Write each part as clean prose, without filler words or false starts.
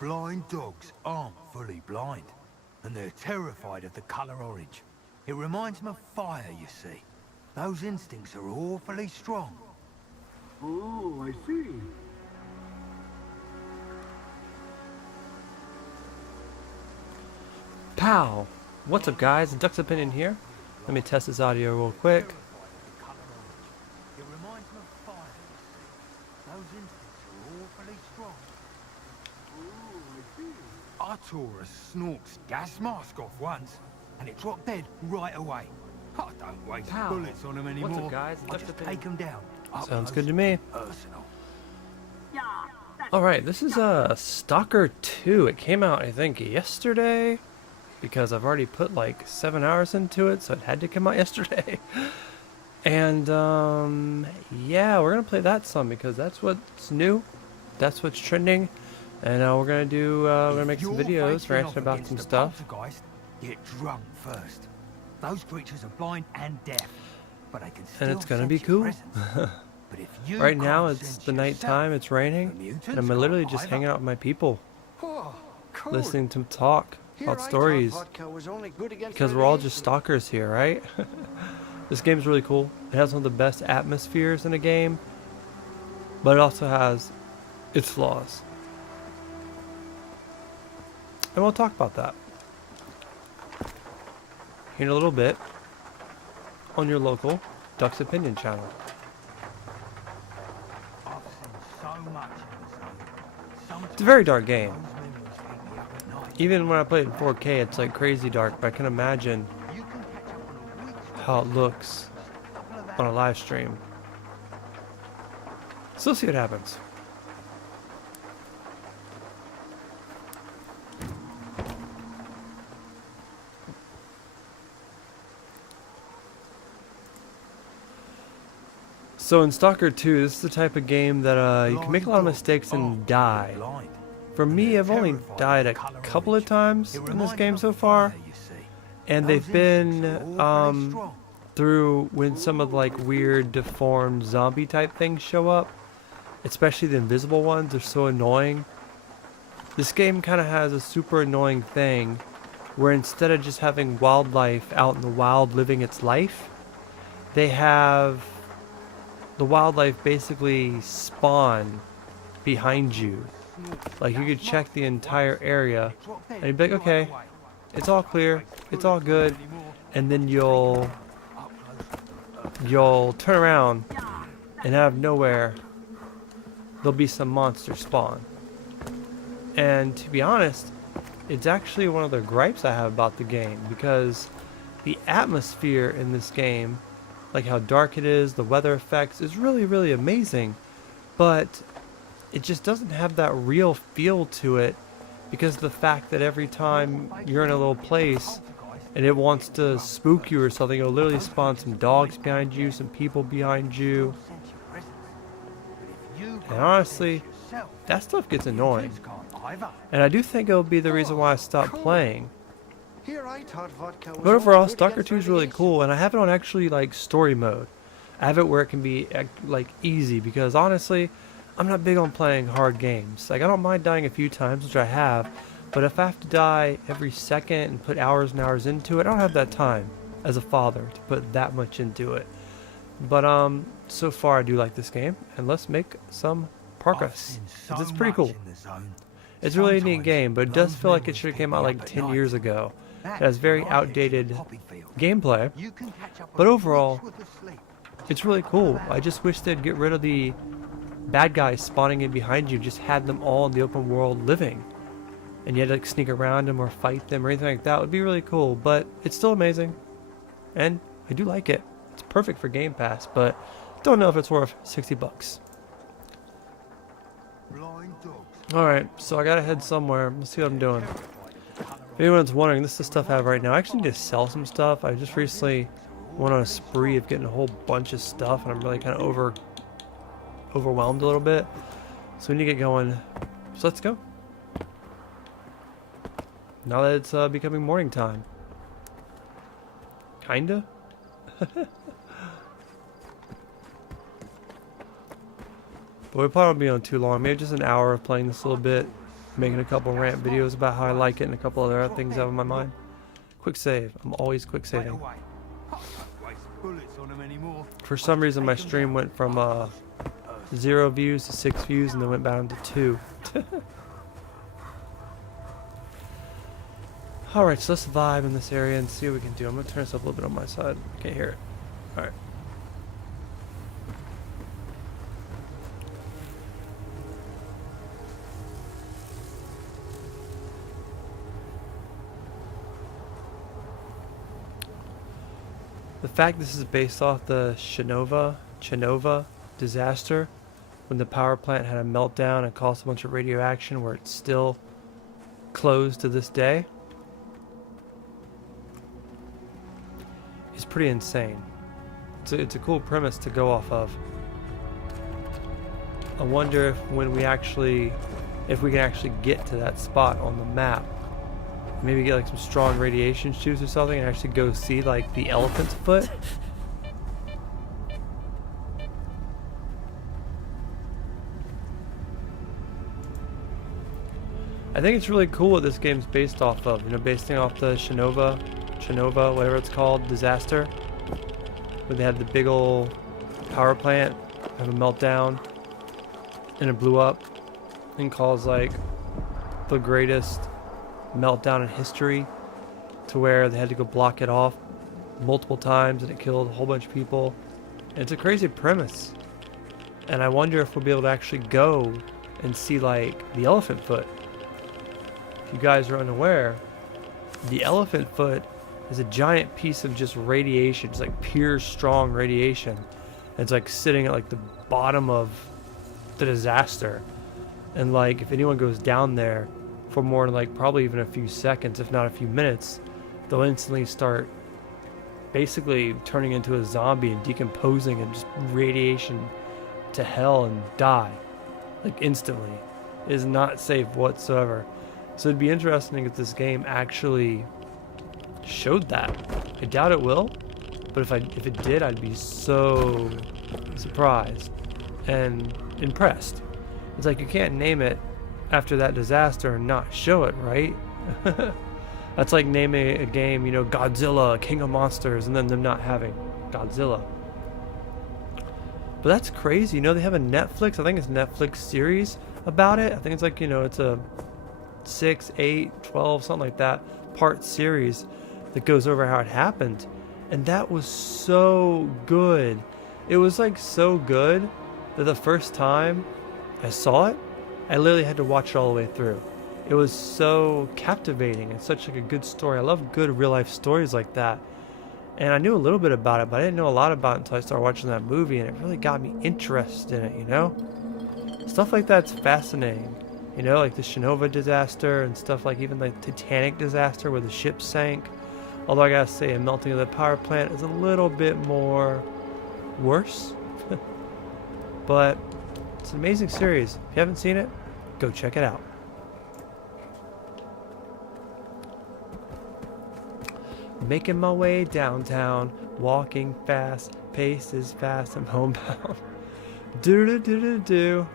Blind dogs aren't fully blind, and they're terrified of the colour orange. It reminds them of fire, you see. Those instincts are awfully strong. Oh, I see. Pow! What's up, guys? Duck's Opinion here. Let me test this audio real quick. It reminds them of fire, you see. Those instincts are awfully strong. Oh, I see. I tore a Snork's gas mask off once, and it dropped dead right away. I don't waste Pow. bullets on them anymore. What's up, guys? I just take them down. Sounds good to me. Personal. Alright, this is Stalker 2. It came out, I think, yesterday. Because I've already put like 7 hours into it, so it had to come out yesterday. And, yeah, we're going to play that some because that's what's new. That's what's trending. And we're going to make some videos ranting about some stuff. Get drunk first. Those creatures are blind and deaf, but they can still And it's going to be sense your cool. presence. But if you Right now, can't it's sense the night yourself, time, it's raining, the mutants and I'm can't literally just either. hanging out with my people, Oh, cool. listening to them talk Here about I stories. thought vodka was only good against Because we're all radiation. just stalkers here, right? This game's really cool. It has one of the best atmospheres in a game, but it also has its flaws. And we'll talk about that here in a little bit on your local Duck's Opinion channel. I've seen so much in the zone. Sometimes It's a very dark game. those memories keep me up at night. Even when I play it in 4K, it's like crazy dark, but I can imagine You can catch up on a week's how it looks couple of on a hours. live stream. So we'll see what happens. So in Stalker 2, this is the type of game that you can make a lot of mistakes and die. Blind. For me, I've only died a couple of times in this game so far, and they've been through when some of like weird deformed zombie type things show up, especially the invisible ones. They're so annoying. This game kind of has a super annoying thing where instead of just having wildlife out in the wild living its life, they have the wildlife basically spawn behind you. Like you could check the entire area and you'd be like, okay, it's all clear, it's all good, and then you'll turn around and out of nowhere there'll be some monster spawn. And to be honest, it's actually one of the gripes I have about the game, because the atmosphere in this game, like how dark it is, the weather effects, is really, really amazing, but it just doesn't have that real feel to it because of the fact that every time you're in a little place and it wants to spook you or something, it'll literally spawn some dogs behind you, some people behind you. And honestly, that stuff gets annoying. And I do think it'll be the reason why I stopped playing. Here I thought vodka was But overall, only good Stalker against 2 is really radiation. cool, and I have it on actually like story mode. I have it where it can be like easy, because honestly, I'm not big on playing hard games. Like I don't mind dying a few times, which I have, but if I have to die every second and put hours and hours into it, I don't have that time as a father to put that much into it. But so far I do like this game, and let's make some progress. 'Cause it's pretty cool. It's a really neat game, but it does feel like it should have came out like 10 years ago. It has very outdated gameplay, but overall, it's really cool. I just wish they'd get rid of the bad guys spawning in behind you, just had them all in the open world living. And you had to like sneak around them or fight them or anything like that. It would be really cool, but it's still amazing. And I do like it. It's perfect for Game Pass, but don't know if it's worth 60 bucks. Alright, so I gotta head somewhere. Let's see what I'm doing. If anyone's wondering, this is the stuff I have right now. I actually need to sell some stuff. I just recently went on a spree of getting a whole bunch of stuff, and I'm really kind of overwhelmed a little bit. So we need to get going. So let's go. Now that it's becoming morning time. Kinda? But we probably won't be on too long. Maybe just an hour of playing this a little bit. making a couple rant videos about how I like it and a couple other things out of my mind. Quick save. I'm always quick Right saving. away. I don't waste bullets on 'em anymore. For some reason, my stream went from 0 views to 6 views and then went down to 2. Alright, so let's vibe in this area and see what we can do. I'm going to turn this up a little bit on my side. I can't hear it. Alright. The fact this is based off the Chornobyl disaster, when the power plant had a meltdown and caused a bunch of radioaction where it's still closed to this day, is pretty insane. It's a cool premise to go off of. I wonder if if we can actually get to that spot on the map. Maybe get like some strong radiation shoots or something and actually go see like the elephant's foot. I think it's really cool what this game's based off of. You know, based off the Chornobyl, whatever it's called, disaster. Where they had the big old power plant have a meltdown and it blew up and caused like the greatest meltdown in history, to where they had to go block it off multiple times and it killed a whole bunch of people. And it's a crazy premise, and I wonder if we'll be able to actually go and see like the elephant foot. If you guys are unaware, the elephant foot is a giant piece of just radiation. It's like pure strong radiation. It's like sitting at like the bottom of the disaster, and like if anyone goes down there for more than like probably even a few seconds, if not a few minutes, they'll instantly start basically turning into a zombie and decomposing and just radiation to hell and die like instantly. It is not safe whatsoever. So it'd be interesting if this game actually showed that. I doubt it will, but if it did, I'd be so surprised and impressed. It's like you can't name it after that disaster and not show it, right? That's like naming a game, you know, Godzilla, King of Monsters, and then them not having Godzilla. But that's crazy. You know, they have a Netflix, I think it's a Netflix series about it. I think it's like, you know, it's a 6, 8, 12, something like that part series that goes over how it happened. And that was so good. It was like so good that the first time I saw it, I literally had to watch it all the way through. It was so captivating and such like a good story. I love good real life stories like that. And I knew a little bit about it, but I didn't know a lot about it until I started watching that movie, and it really got me interested in it, you know? Stuff like that's fascinating. You know, like the Chornobyl disaster and stuff like even the Titanic disaster where the ship sank. Although I gotta say, a melting of the power plant is a little bit more worse. But it's an amazing series. If you haven't seen it, go check it out. Making my way downtown, walking fast, pace is fast, I'm homebound. Do.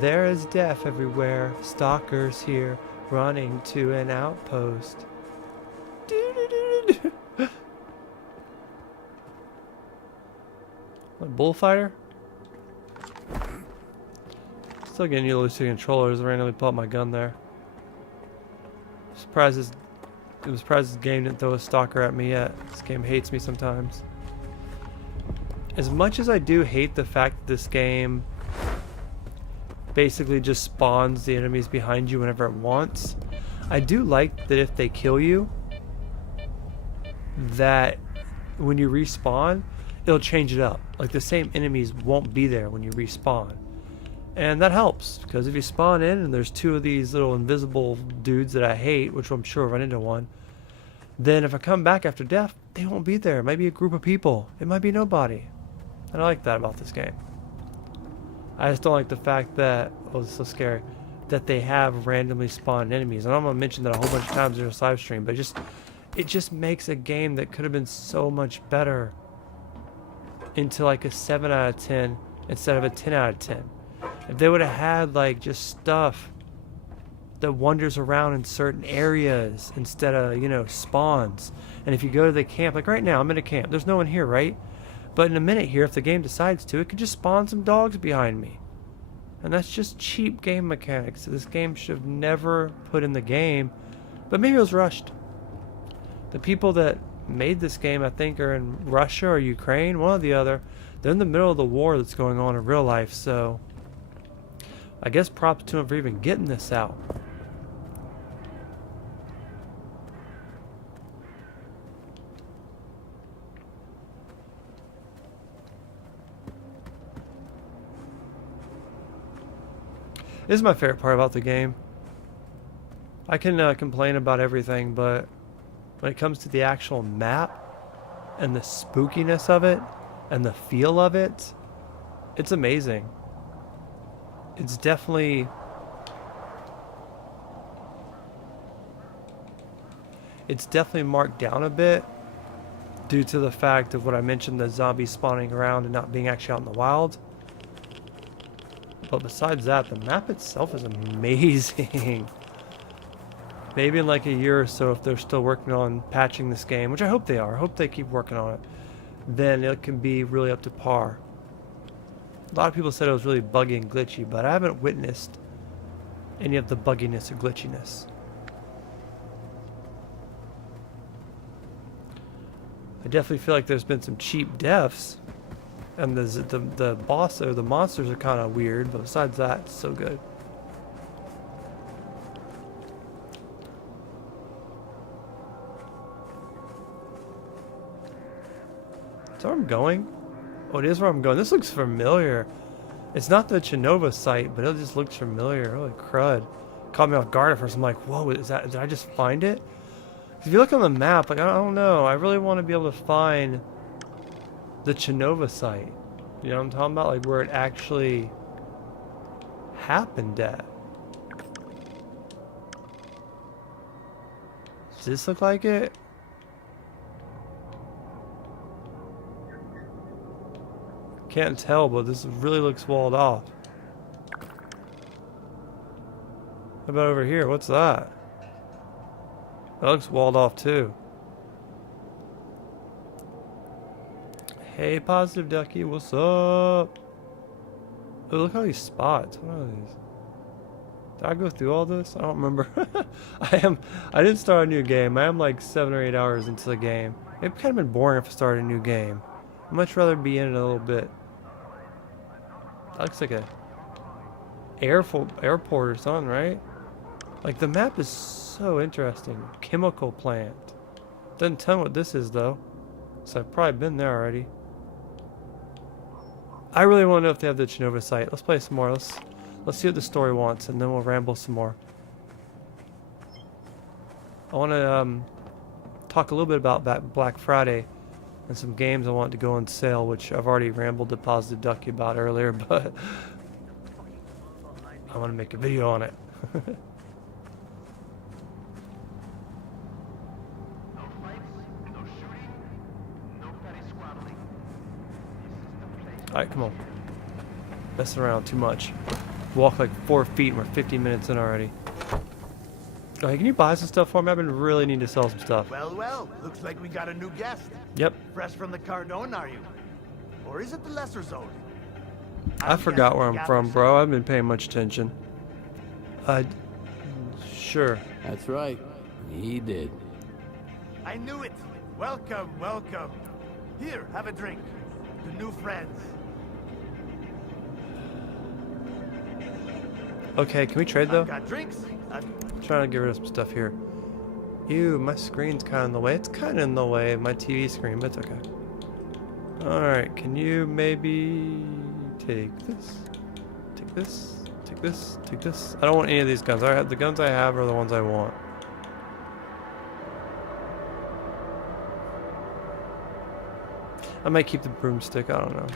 There is death everywhere, stalkers here, running to an outpost. What, bullfighter? Still getting used to controllers. Randomly pull out my gun there. Surprised this game didn't throw a stalker at me yet. This game hates me sometimes. As much as I do hate the fact that this game basically just spawns the enemies behind you whenever it wants, I do like that if they kill you, that when you respawn, it'll change it up. Like the same enemies won't be there when you respawn. And that helps, because if you spawn in and there's two of these little invisible dudes that I hate, which I'm sure I'll run into one, then if I come back after death, they won't be there. It might be a group of people. It might be nobody. And I like that about this game. I just don't like the fact that, oh, it's so scary, that they have randomly spawned enemies. And I'm going to mention that a whole bunch of times in this live stream, but it just makes a game that could have been so much better into like a 7 out of 10 instead of a 10 out of 10. If they would have had like just stuff that wanders around in certain areas instead of, you know, spawns. And if you go to the camp, like right now I'm in a camp, there's no one here, right? But in a minute here, if the game decides to, it could just spawn some dogs behind me. And that's just cheap game mechanics. This game should have never put in the game, but maybe it was rushed. The people that made this game, I think, are in Russia or Ukraine, one or the other. They're in the middle of the war that's going on in real life, so I guess props to them for even getting this out. This is my favorite part about the game. I can complain about everything, but when it comes to the actual map and the spookiness of it and the feel of it, it's amazing. It's definitely marked down a bit due to the fact of what I mentioned, the zombies spawning around and not being actually out in the wild. But besides that, the map itself is amazing. Maybe in like a year or so, if they're still working on patching this game, which I hope they are, I hope they keep working on it, then it can be really up to par. A lot of people said it was really buggy and glitchy, but I haven't witnessed any of the bugginess or glitchiness. I definitely feel like there's been some cheap deaths, and the boss or the monsters are kind of weird, but besides that, it's so good. Is that where I'm going? Oh, it is where I'm going. This looks familiar. It's not the Chornobyl site, but it just looks familiar. Holy crud. Caught me off guard at first. I'm like, whoa, is that, did I just find it? If you look on the map, like, I don't know. I really want to be able to find the Chornobyl site. You know what I'm talking about? Like where it actually happened at. Does this look like it? Can't tell, but this really looks walled off. How about over here? What's that? That looks walled off too. Hey, Positive Ducky, what's up? Oh, look at all these spots. What are these? Did I go through all this? I don't remember. I didn't start a new game. I am like 7 or 8 hours into the game. It kind of been boring if I started a new game. I'd much rather be in it a little bit. That looks like a airport or something, right? Like the map is so interesting. Chemical plant. Doesn't tell me what this is though. So I've probably been there already. I really want to know if they have the Chornobyl site. Let's play some more. Let's see what the story wants, and then we'll ramble some more. I want to talk a little bit about that Black Friday and some games I want to go on sale, which I've already rambled to Positive Ducky about earlier, but I want to make a video on it. Alright, come on. Messing around too much. Walk like 4 feet and we're 15 minutes in already. Oh, hey, can you buy some stuff for me? I've been really needing to sell some stuff. Well, looks like we got a new guest. Yep. Fresh from the Cardone, are you? Or is it the lesser zone? I forgot where I'm from, bro. I haven't been paying much attention. Sure. That's right. He did. I knew it. Welcome, welcome. Here, have a drink. To new friends. Okay, can we trade though? I've got drinks. I'm trying to get rid of some stuff here. Ew, my screen's kind of in the way. It's kind of in the way of my TV screen, but it's okay. Alright, can you maybe take this? Take this? Take this? Take this? I don't want any of these guns. The guns I have are the ones I want. I might keep the broomstick, I don't know.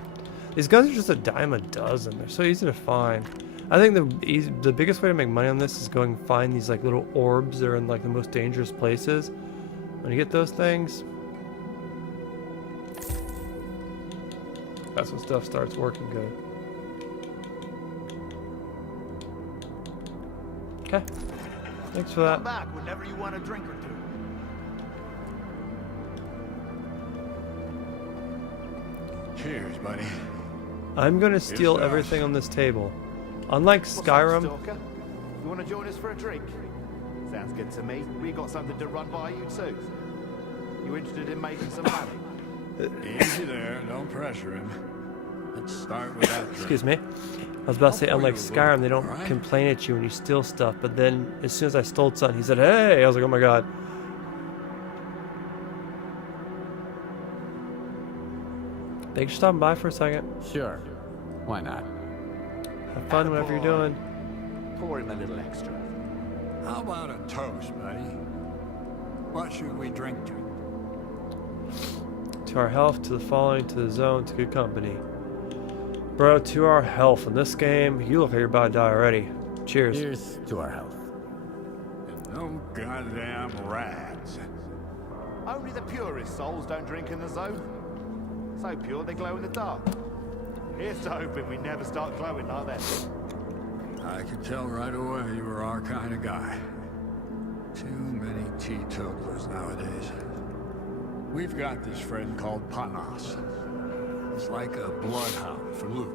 These guns are just a dime a dozen. They're so easy to find. I think the biggest way to make money on this is going and find these like little orbs that are in like the most dangerous places. When you get those things, that's when stuff starts working good. Okay. Thanks for that. Come back whenever you want a drink or two. Cheers, buddy. I'm gonna steal Here's everything us. on this table. Unlike What's up, Skyrim, Stalker? You want to join us for a drink? Sounds good to me. We got something to run by you too. You interested in making some money? Easy there. Don't pressure him. Let's start with that drink. excuse me. I was about to say, unlike Skyrim, they don't complain at you when you steal stuff. But then, as soon as I stole something, he said, "Hey!" I was like, "Oh my god." Thanks for stopping by for a second. Sure. Why not? Have fun whatever you're doing. Pour him a little extra. How about a toast, buddy? What should we drink to? To our health, to the following, to the zone, to good company. Bro, to our health. In this game, you look like you're about to die already. Cheers. Here's to our health. And no goddamn rats. Only the purest souls don't drink in the zone. So pure they glow in the dark. Here's to hoping we never start glowing like that. I could tell right away you were our kind of guy. Too many teetotalers nowadays. We've got this friend called Panas. He's like a bloodhound for loot.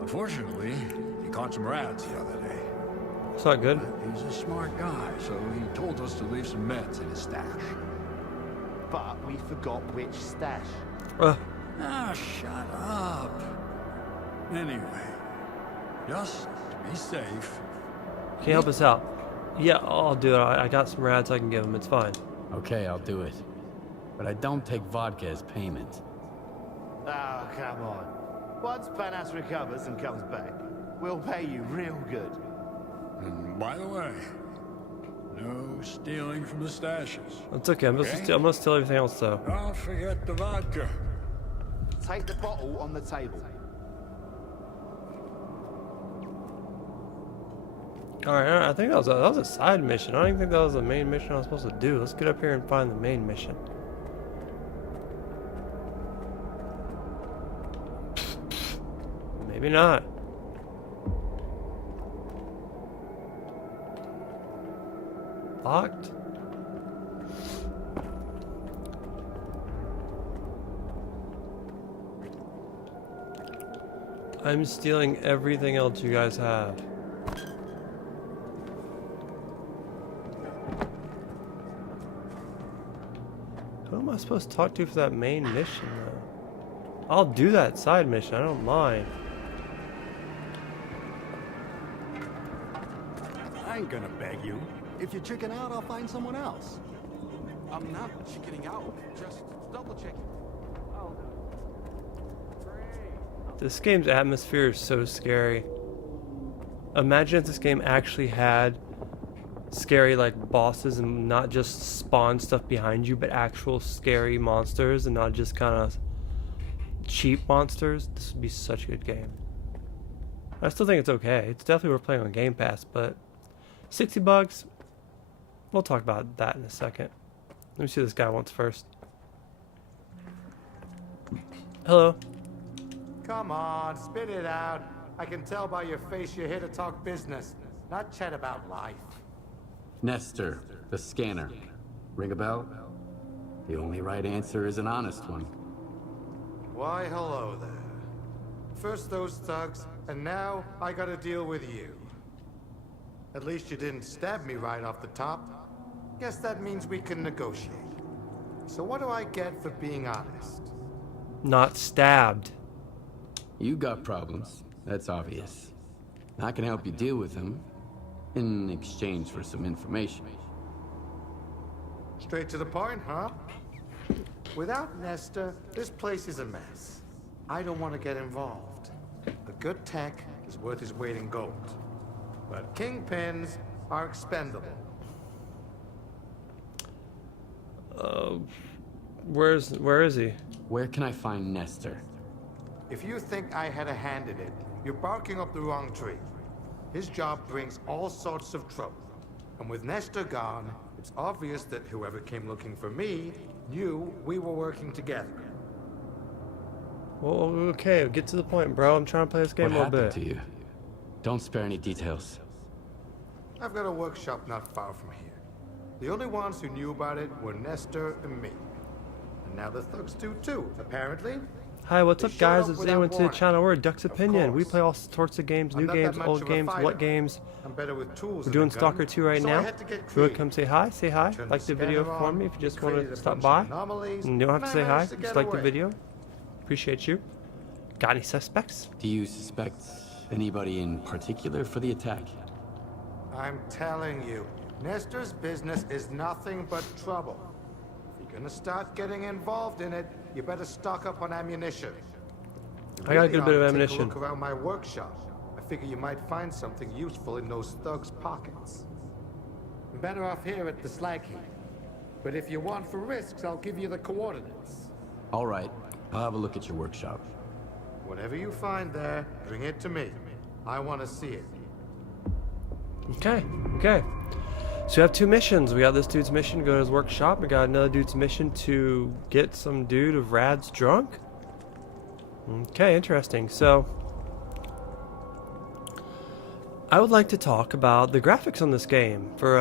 Unfortunately, he caught some rats the other day. It's not good. He's a smart guy, so he told us to leave some meds in his stash. But we forgot which stash. Ah, shut up. Anyway, just to be safe. Can you help us out? Yeah, I'll do it. I got some rats I can give him. It's fine. Okay, I'll do it. But I don't take vodka as payment. Oh, come on. Once Panas recovers and comes back, we'll pay you real good. And by the way, no stealing from the stashes. It's okay. I'm gonna steal everything else though. Don't forget the vodka. Take the bottle on the table. Alright, I think that was a side mission. I don't even think that was the main mission I was supposed to do. Let's get up here and find the main mission. Maybe not. Locked? I'm stealing everything else you guys have. Who am I supposed to talk to for that main mission, though? I'll do that side mission, I don't mind. I ain't gonna beg you. If you chicken out, I'll find someone else. I'm not chickening out. Just double checking. Oh. This game's atmosphere is so scary. Imagine if this game actually had scary like bosses and not just spawn stuff behind you, but actual scary monsters and not just kind of cheap monsters. This would be such a good game. I still think it's okay. It's definitely worth playing on Game Pass, but $60. We'll talk about that in a second. Let me see what this guy wants first. Hello. Come on, spit it out. I can tell by your face you're here to talk business, not chat about life. Nestor, the scanner. Ring a bell? The only right answer is an honest one. Why, hello there. First those thugs, and now I gotta deal with you. At least you didn't stab me right off the top. Guess that means we can negotiate. So what do I get for being honest? Not stabbed. You got problems, that's obvious. I can help you deal with them in exchange for some information. Straight to the point, huh? Without Nestor, this place is a mess. I don't want to get involved. A good tech is worth his weight in gold. But kingpins are expendable. Where is he? Where can I find Nestor? If you think I had a hand in it, you're barking up the wrong tree. His job brings all sorts of trouble. And with Nestor gone, it's obvious that whoever came looking for me knew we were working together. Well, okay, get to the point, bro. I'm trying to play this game What a little happened bit. to you? Don't spare any details. I've got a workshop not far from here. The only ones who knew about it were Nestor and me. And now the thugs do too, apparently. Hi, what's They up showed guys? up It's without anyone to the warning. channel. We're Duck's Of Opinion. We course. play all sorts of games, I'm new not that games, much old of a games, fighter. what games. I'm better with tools We're than a doing gun, Stalker 2 right so I now. had to get If you would creative. come say hi, say hi. Turned Like the video scanner for on, me if you just created want to a stop bunch by. of anomalies, You don't have to and say I hi, managed to just get like the away. video. Appreciate you. Got any suspects? Do you suspect anybody in particular for the attack? I'm telling you, Nestor's business is nothing but trouble. If you're gonna start getting involved in it, you better stock up on ammunition. You I got a good ought bit of to ammunition. Take a look around my workshop. I figure you might find something useful in those thugs' pockets. I'm better off here at the S.T.A.L.K.E.R. But if you want for risks, I'll give you the coordinates. All right, I'll have a look at your workshop. Whatever you find there, bring it to me. I want to see it. Okay, okay. So we have two missions. We got this dude's mission to go to his workshop. We got another dude's mission to get some dude of Rad's drunk. Okay, interesting. So I would like to talk about the graphics on this game for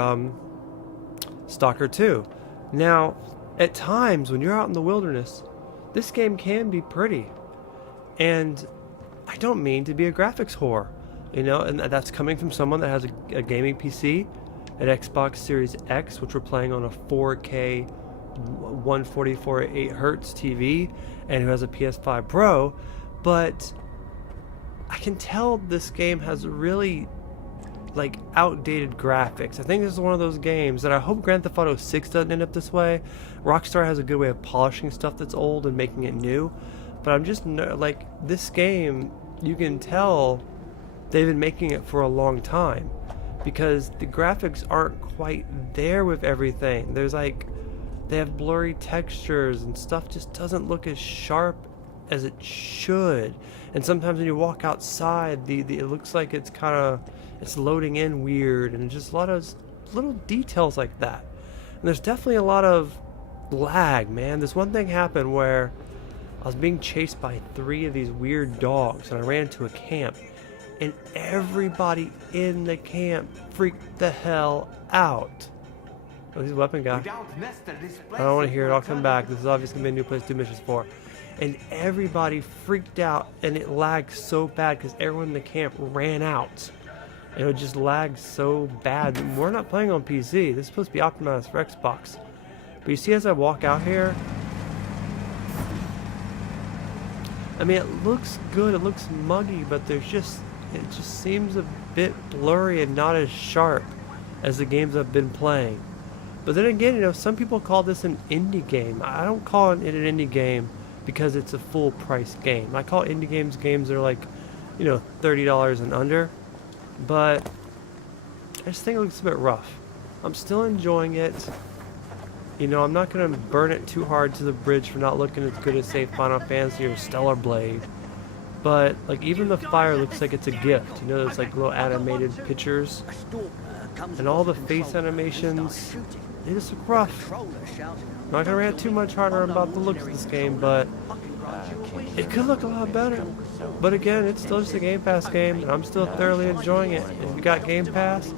Stalker 2. Now, at times when you're out in the wilderness, this game can be pretty. And I don't mean to be a graphics whore, you know, and that's coming from someone that has a gaming PC, an Xbox Series X, which we're playing on a 4K 144 8 hertz TV, and who has a PS5 Pro. But I can tell this game has really like outdated graphics. I think this is one of those games that I hope Grand Theft Auto 6 doesn't end up this way. Rockstar has a good way of polishing stuff that's old and making it new, but I'm just like, this game, you can tell they've been making it for a long time because the graphics aren't quite there with everything. There's like, they have blurry textures and stuff just doesn't look as sharp as it should. And sometimes when you walk outside, it looks like it's kind of, it's loading in weird, and just a lot of little details like that. And there's definitely a lot of lag, man. This one thing happened where I was being chased by 3 of these weird dogs, and I ran to a camp, and everybody in the camp freaked the hell out. Oh, he's a weapon guy. I don't want to hear it. I'll come back. This is obviously going to be a new place to do missions for. And everybody freaked out, and it lagged so bad because everyone in the camp ran out. And it just lagged so bad. We're not playing on PC. This is supposed to be optimized for Xbox. But you see, as I walk out here, I mean, it looks good. It looks muggy, but it just seems a bit blurry and not as sharp as the games I've been playing. But then again, you know, some people call this an indie game. I don't call it an indie game because it's a full price game. I call indie games that are like, you know, $30 and under. But I just think it looks a bit rough. I'm still enjoying it. You know, I'm not going to burn it too hard to the bridge for not looking as good as, say, Final Fantasy or Stellar Blade. But, like, even the fire looks like it's a gift. You know, there's like little animated pictures. And all the face animations, they just look rough. I'm not going to rant too much harder about the looks of this game, but it could look a lot better. But again, it's still just a Game Pass game, and I'm still thoroughly enjoying it. If you got Game Pass,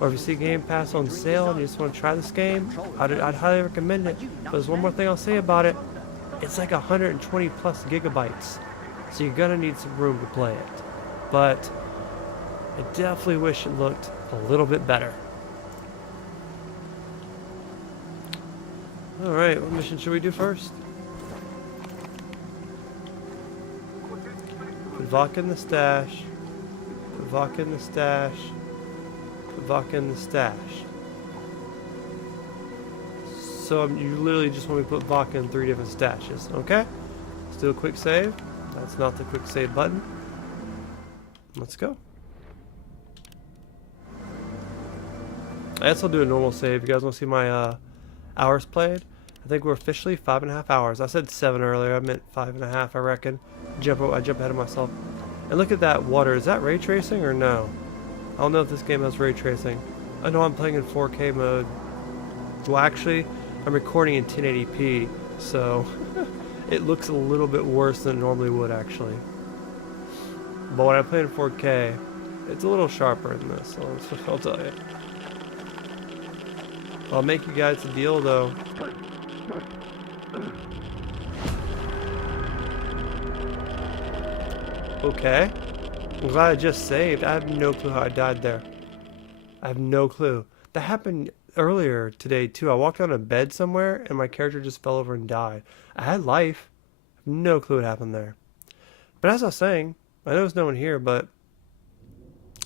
or if you see Game Pass on sale and you just want to try this game, I'd highly recommend it. But there's one more thing I'll say about it. It's like 120 plus gigabytes, so you're going to need some room to play it. But I definitely wish it looked a little bit better. Alright, what mission should we do first? Put vodka in the stash. Put vodka in the stash. Put vodka in the stash. So you literally just want me to put vodka in 3 different stashes, okay? Let's do a quick save. That's not the quick save button. Let's go. I guess I'll do a normal save. You guys want to see my hours played? I think we're officially 5.5 hours. I said 7 earlier. I meant 5.5, I reckon. I jump ahead of myself. And look at that water. Is that ray tracing or no? I don't know if this game has ray tracing. I know I'm playing in 4K mode. Well, actually, I'm recording in 1080p, so it looks a little bit worse than it normally would, actually. But when I play in 4K, It's a little sharper than this, I'll tell you. I'll make you guys a deal though. Okay. I'm glad I just saved. I have no clue how I died there. I have no clue. That happened earlier today too. I walked on a bed somewhere and my character just fell over and died. I had life. I have no clue what happened there. But as I was saying, I know there's no one here, but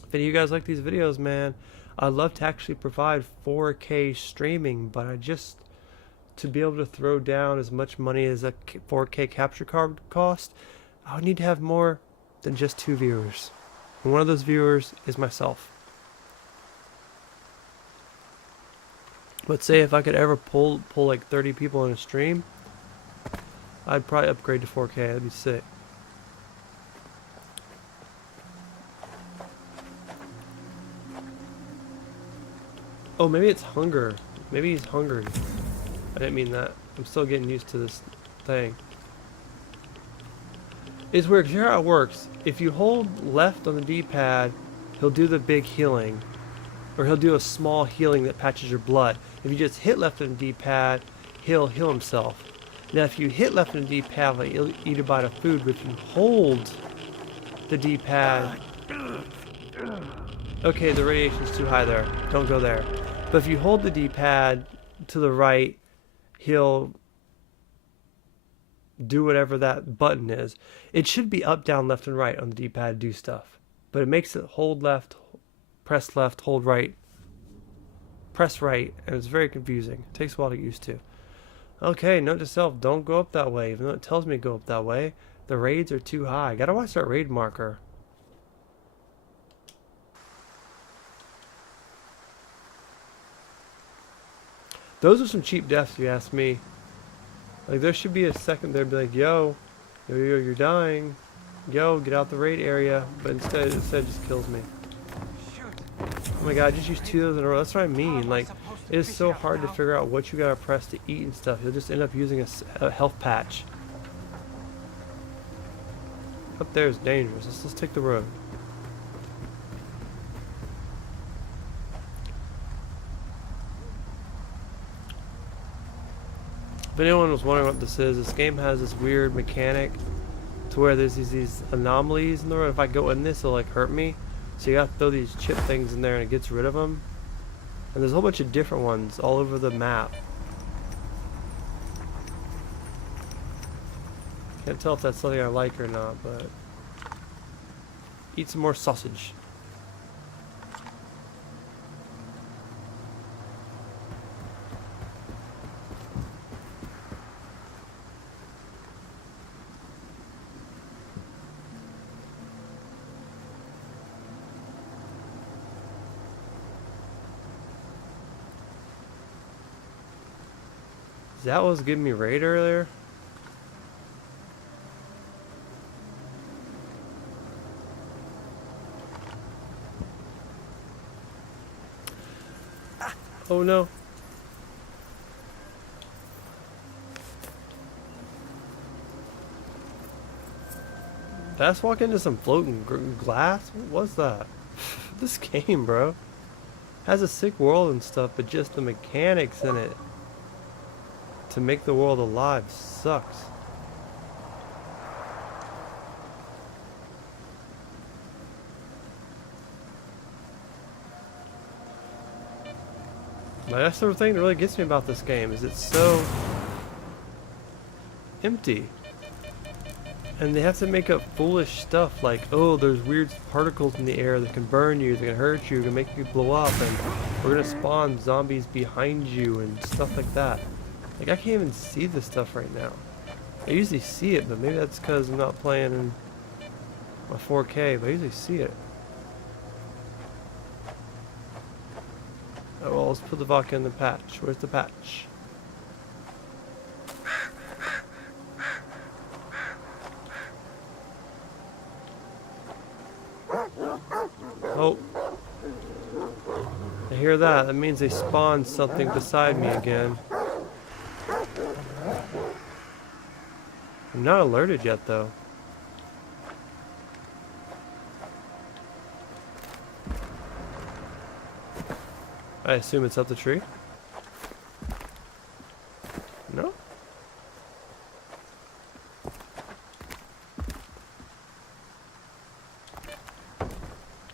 if any of you guys like these videos, man, I'd love to actually provide 4K streaming, but to be able to throw down as much money as a 4K capture card would cost, I would need to have more than just 2 viewers. And one of those viewers is myself. But say if I could ever pull like 30 people in a stream, I'd probably upgrade to 4K. That'd be sick. Oh, maybe it's hunger. Maybe he's hungry. I didn't mean that. I'm still getting used to this thing. It's weird, 'cause here's how it works. If you hold left on the D-pad, he'll do the big healing. Or he'll do a small healing that patches your blood. If you just hit left on the D-pad, he'll heal himself. Now if you hit left on the D-pad, like he'll eat a bite of food, but if you hold the D-pad... Okay, the radiation's too high there. Don't go there. But if you hold the D-pad to the right, he'll do whatever that button is. It should be up, down, left, and right on the D-pad to do stuff. But it makes it hold left, hold right, press right, and it's very confusing. It takes a while to get used to. Okay, note to self, don't go up that way, even though it tells me to go up that way. The raids are too high. Gotta watch that raid marker. Those are some cheap deaths, if you ask me. Like, there should be a second there, be like, yo, you're dying. Yo, get out the raid area. But instead it just kills me. Oh my god, I just used 2 of those in a row. That's what I mean. Like, it is so hard to figure out what you gotta press to eat and stuff. You'll just end up using a health patch. Up there is dangerous. Let's take the road. If anyone was wondering what this is, this game has this weird mechanic to where there's these anomalies in the road. If I go in this, it'll like hurt me. So you gotta throw these chip things in there and it gets rid of them. And there's a whole bunch of different ones all over the map. Can't tell if that's something I like or not, but... Eat some more sausage. Is that what was giving me raid earlier? Oh no. That's walk into some floating glass? What was that? This game, bro, has a sick world and stuff, but just the mechanics in it to make the world alive sucks. But that's the thing that really gets me about this game, is it's so empty. And they have to make up foolish stuff like, oh, there's weird particles in the air that can burn you, that can hurt you, can make you blow up, and we're gonna spawn zombies behind you and stuff like that. Like, I can't even see this stuff right now. I usually see it, but maybe that's because I'm not playing in my 4K, but I usually see it. Oh, well, let's put the vodka in the patch. Where's the patch? Oh. I hear that. That means they spawned something beside me again. I'm not alerted yet, though. I assume it's up the tree. No?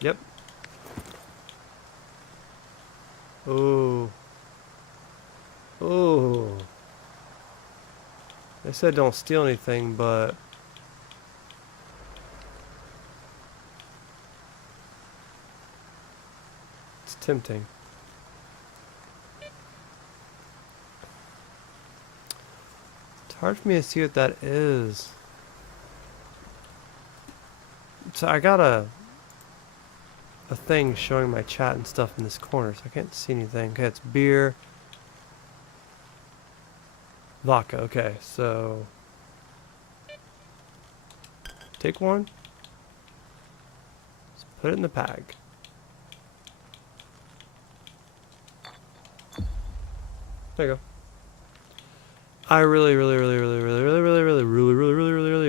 Yep. Ooh. Ooh. They said don't steal anything, but it's tempting. It's hard for me to see what that is. So I got a thing showing my chat and stuff in this corner, so I can't see anything. Okay, it's beer. Vodka, okay, so take one. Let's put it in the bag. There you go. I really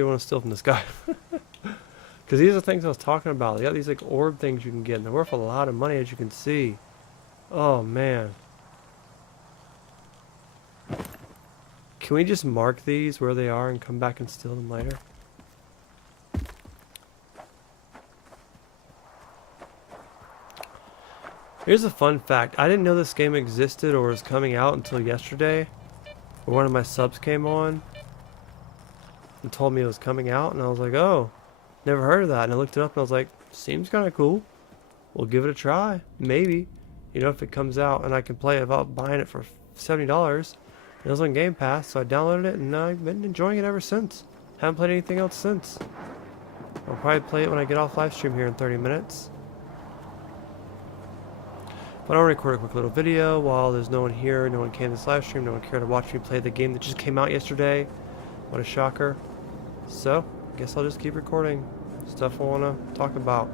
want to steal from this guy. Because these are things I was talking about. They got these like orb things you can get, and they're worth a lot of money, as you can see. Oh man. Can we just mark these where they are and come back and steal them later? Here's a fun fact. I didn't know this game existed or was coming out until yesterday. Or one of my subs came on and told me it was coming out, and I was like, oh, never heard of that. And I looked it up and I was like, seems kind of cool. We'll give it a try. Maybe. You know, if it comes out and I can play it without buying it for $70. It was on Game Pass, so I downloaded it and I've been enjoying it ever since. Haven't played anything else since. I'll probably play it when I get off live stream here in 30 minutes. But I'll record a quick little video while there's no one here, no one came to this live stream, no one cared to watch me play the game that just came out yesterday. What a shocker. So, I guess I'll just keep recording stuff I want to talk about.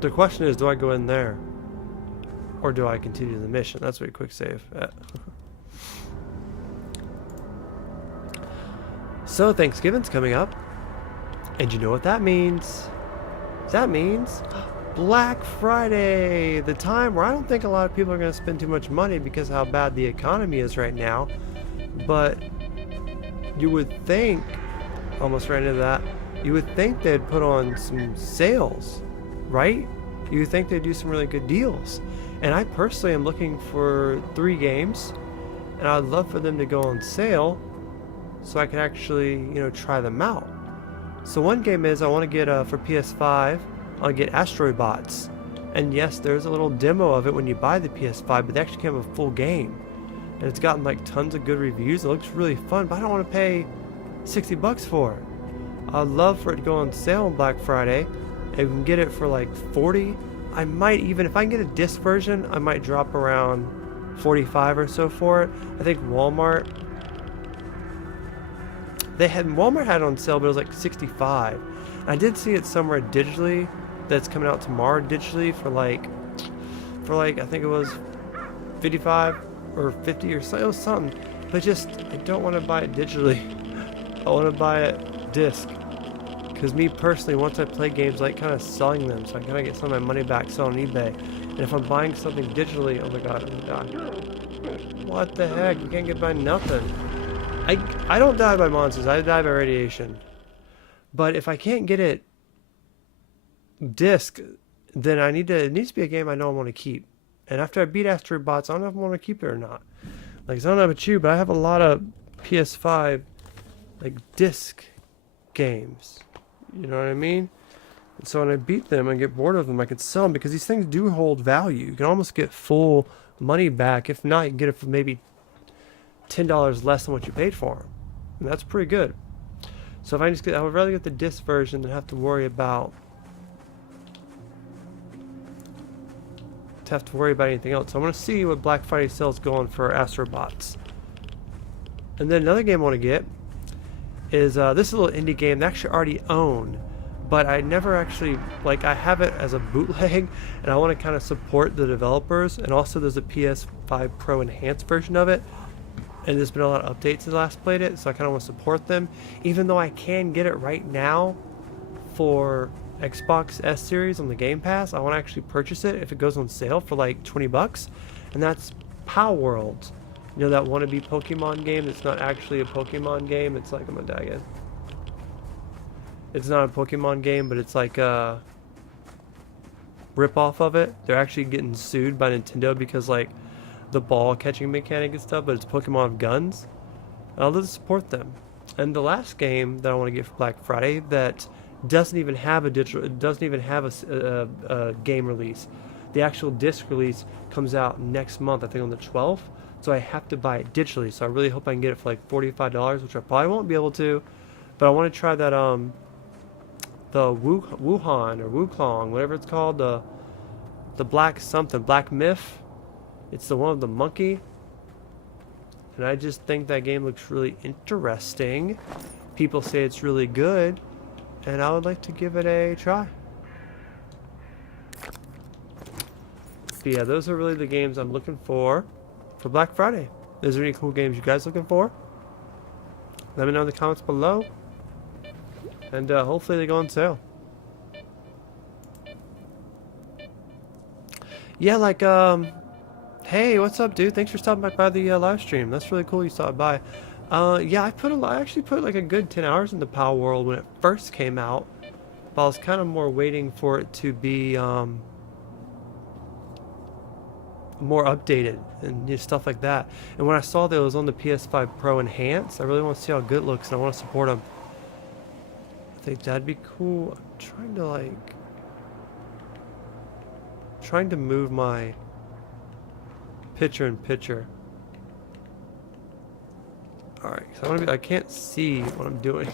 The question is, do I go in there? Or do I continue the mission? That's what a quick save. So Thanksgiving's coming up. And you know what that means? That means Black Friday. The time where I don't think a lot of people are going to spend too much money because of how bad the economy is right now. But you would think, almost ran into that, you would think they'd put on some sales. Right? You would think they'd do some really good deals. And I personally am looking for 3 games, and I'd love for them to go on sale so I can actually, you know, try them out. So one game is I want to get for PS5, I'll get Asteroid Bots. And yes, there's a little demo of it when you buy the PS5, but they actually came with a full game. And it's gotten like tons of good reviews. It looks really fun, but I don't want to pay $60 for it. I'd love for it to go on sale on Black Friday. I can get it for like 40. I might even, if I can get a disc version, I might drop around 45 or so for it. I think Walmart had it on sale, but it was like 65. I did see it somewhere digitally that's coming out tomorrow digitally for like I think it was 55 or 50 or so. It was something. But just, I don't want to buy it digitally. I want to buy it disc. Because me personally, once I play games, I like kind of selling them, so I kind of get some of my money back selling on eBay. And if I'm buying something digitally, oh my god. What the heck? You can't get by nothing. I don't die by monsters, I die by radiation. But if I can't get it disc, then it needs to be a game I know I want to keep. And after I beat Asteroid Bots, I don't know if I want to keep it or not. Like, I don't know about you, but I have a lot of PS5, like, disc games. You know what I mean? And so when I beat them and get bored of them, I can sell them because these things do hold value. You can almost get full money back. If not, you can get it for maybe $10 less than what you paid for them. And that's pretty good. So if I would rather get the disc version than have to worry about anything else. So I want to see what Black Friday sales going for Asteroid Bots. And then another game I want to get is this little indie game that I actually already own, but I never actually, like, I have it as a bootleg, and I want to kind of support the developers. And also there's a PS5 Pro enhanced version of it, and there's been a lot of updates since I last played it, so I kind of want to support them. Even though I can get it right now for Xbox S Series on the Game Pass, I want to actually purchase it if it goes on sale for like 20 bucks, and that's Power World. You know, that wannabe Pokemon game that's not actually a Pokemon game. It's like, I'm gonna die again. It's not a Pokemon game, but it's like a rip-off of it. They're actually getting sued by Nintendo because like the ball catching mechanic and stuff, but it's Pokemon with guns. I'll just support them. And the last game that I want to get for Black Friday that doesn't even have a digital, it doesn't even have a game release. The actual disc release comes out next month, I think on the 12th. So I have to buy it digitally. So I really hope I can get it for like $45, which I probably won't be able to. But I want to try that the Wuhan or Wukong, whatever it's called, the black something, Black Myth. It's the one with the monkey. And I just think that game looks really interesting. People say it's really good, and I would like to give it a try. But yeah, those are really the games I'm looking for Black Friday. Is there any cool games you guys looking for? Let me know in the comments below. And hopefully they go on sale. Yeah, like, hey, what's up, dude? Thanks for stopping back by the live stream. That's really cool you stopped by. Yeah, I actually put like a good 10 hours into Power World when it first came out. But I was kind of more waiting for it to be more updated and stuff like that. And when I saw that it was on the PS5 Pro Enhanced, I really want to see how good it looks, and I want to support them. I think that'd be cool. I'm trying to move my picture-in-picture. Alright, so I can't see what I'm doing.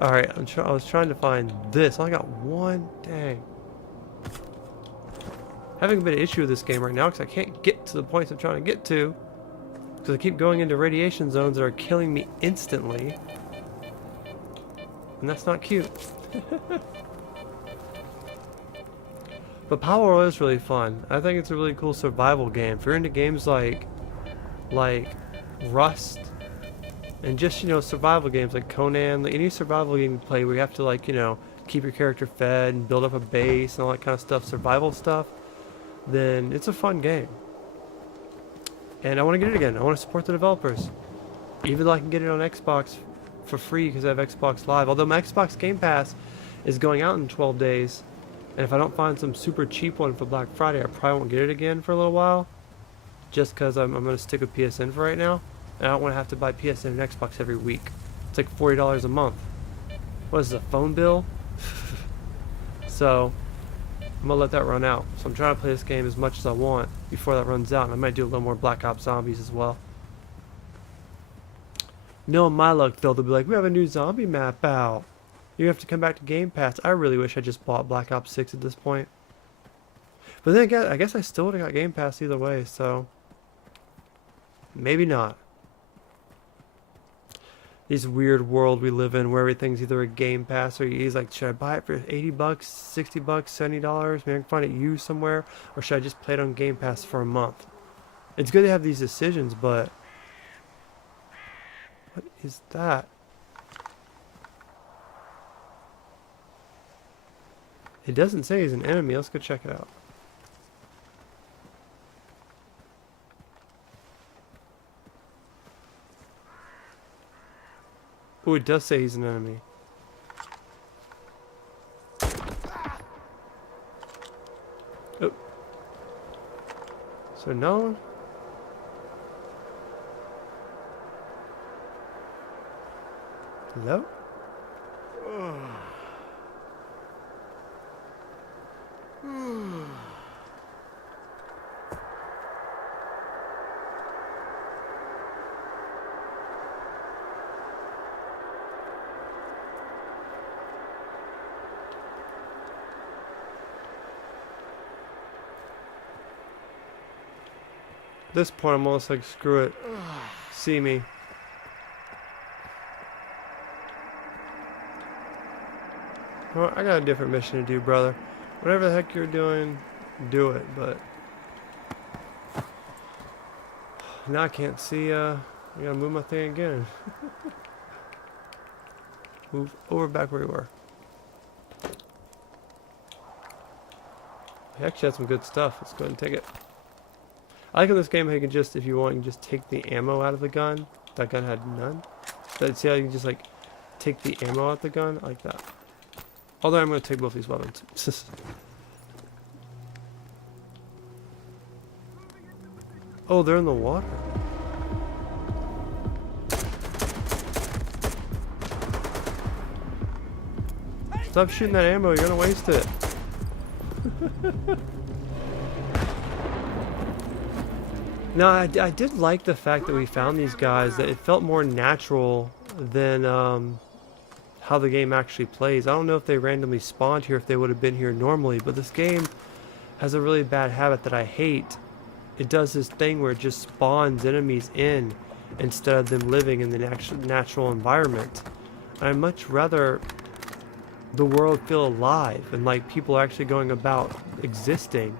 Alright, I was trying to find this. I only got one. Dang. Having a bit of issue with this game right now because I can't get to the points I'm trying to get to. Because I keep going into radiation zones that are killing me instantly. And that's not cute. But Power World is really fun. I think it's a really cool survival game. If you're into games like Rust, and just, you know, survival games like Conan, like any survival game you play where you have to, like, you know, keep your character fed and build up a base and all that kind of stuff, survival stuff, then it's a fun game. And I want to get it again. I want to support the developers. Even though I can get it on Xbox for free because I have Xbox Live. Although my Xbox Game Pass is going out in 12 days. And if I don't find some super cheap one for Black Friday, I probably won't get it again for a little while. Just because I'm going to stick with PSN for right now. And I don't want to have to buy PSN and Xbox every week. It's like $40 a month. What is this, a phone bill? So I'm going to let that run out. So I'm trying to play this game as much as I want before that runs out. And I might do a little more Black Ops Zombies as well. Knowing my luck, though, they'll be like, we have a new zombie map out. You have to come back to Game Pass. I really wish I just bought Black Ops 6 at this point. But then again, I guess I still would have got Game Pass either way, so maybe not. This weird world we live in where everything's either a Game Pass or he's like, should I buy it for 80 bucks, 60 bucks, $70? Maybe I can find it used somewhere, or should I just play it on Game Pass for a month? It's good to have these decisions, but what is that? It doesn't say he's an enemy. Let's go check it out. Oh, it does say he's an enemy. Oh. So no one? Hello? At this point, I'm almost like, screw it. See me. Well, I got a different mission to do, brother. Whatever the heck you're doing, do it, but Now I can't see, I gotta move my thing again. Move over back where we were. We actually had some good stuff. Let's go ahead and take it. I like in this game how you can just, if you want, you can just take the ammo out of the gun. That gun had none. But see how you can just like take the ammo out the gun? I like that. Although I'm going to take both these weapons. Oh, they're in the water. Stop shooting that ammo, you're going to waste it. No, I did like the fact that we found these guys, that it felt more natural than how the game actually plays. I don't know if they randomly spawned here, if they would have been here normally, but this game has a really bad habit that I hate. It does this thing where it just spawns enemies in instead of them living in the natural environment. I'd much rather the world feel alive and like people are actually going about existing.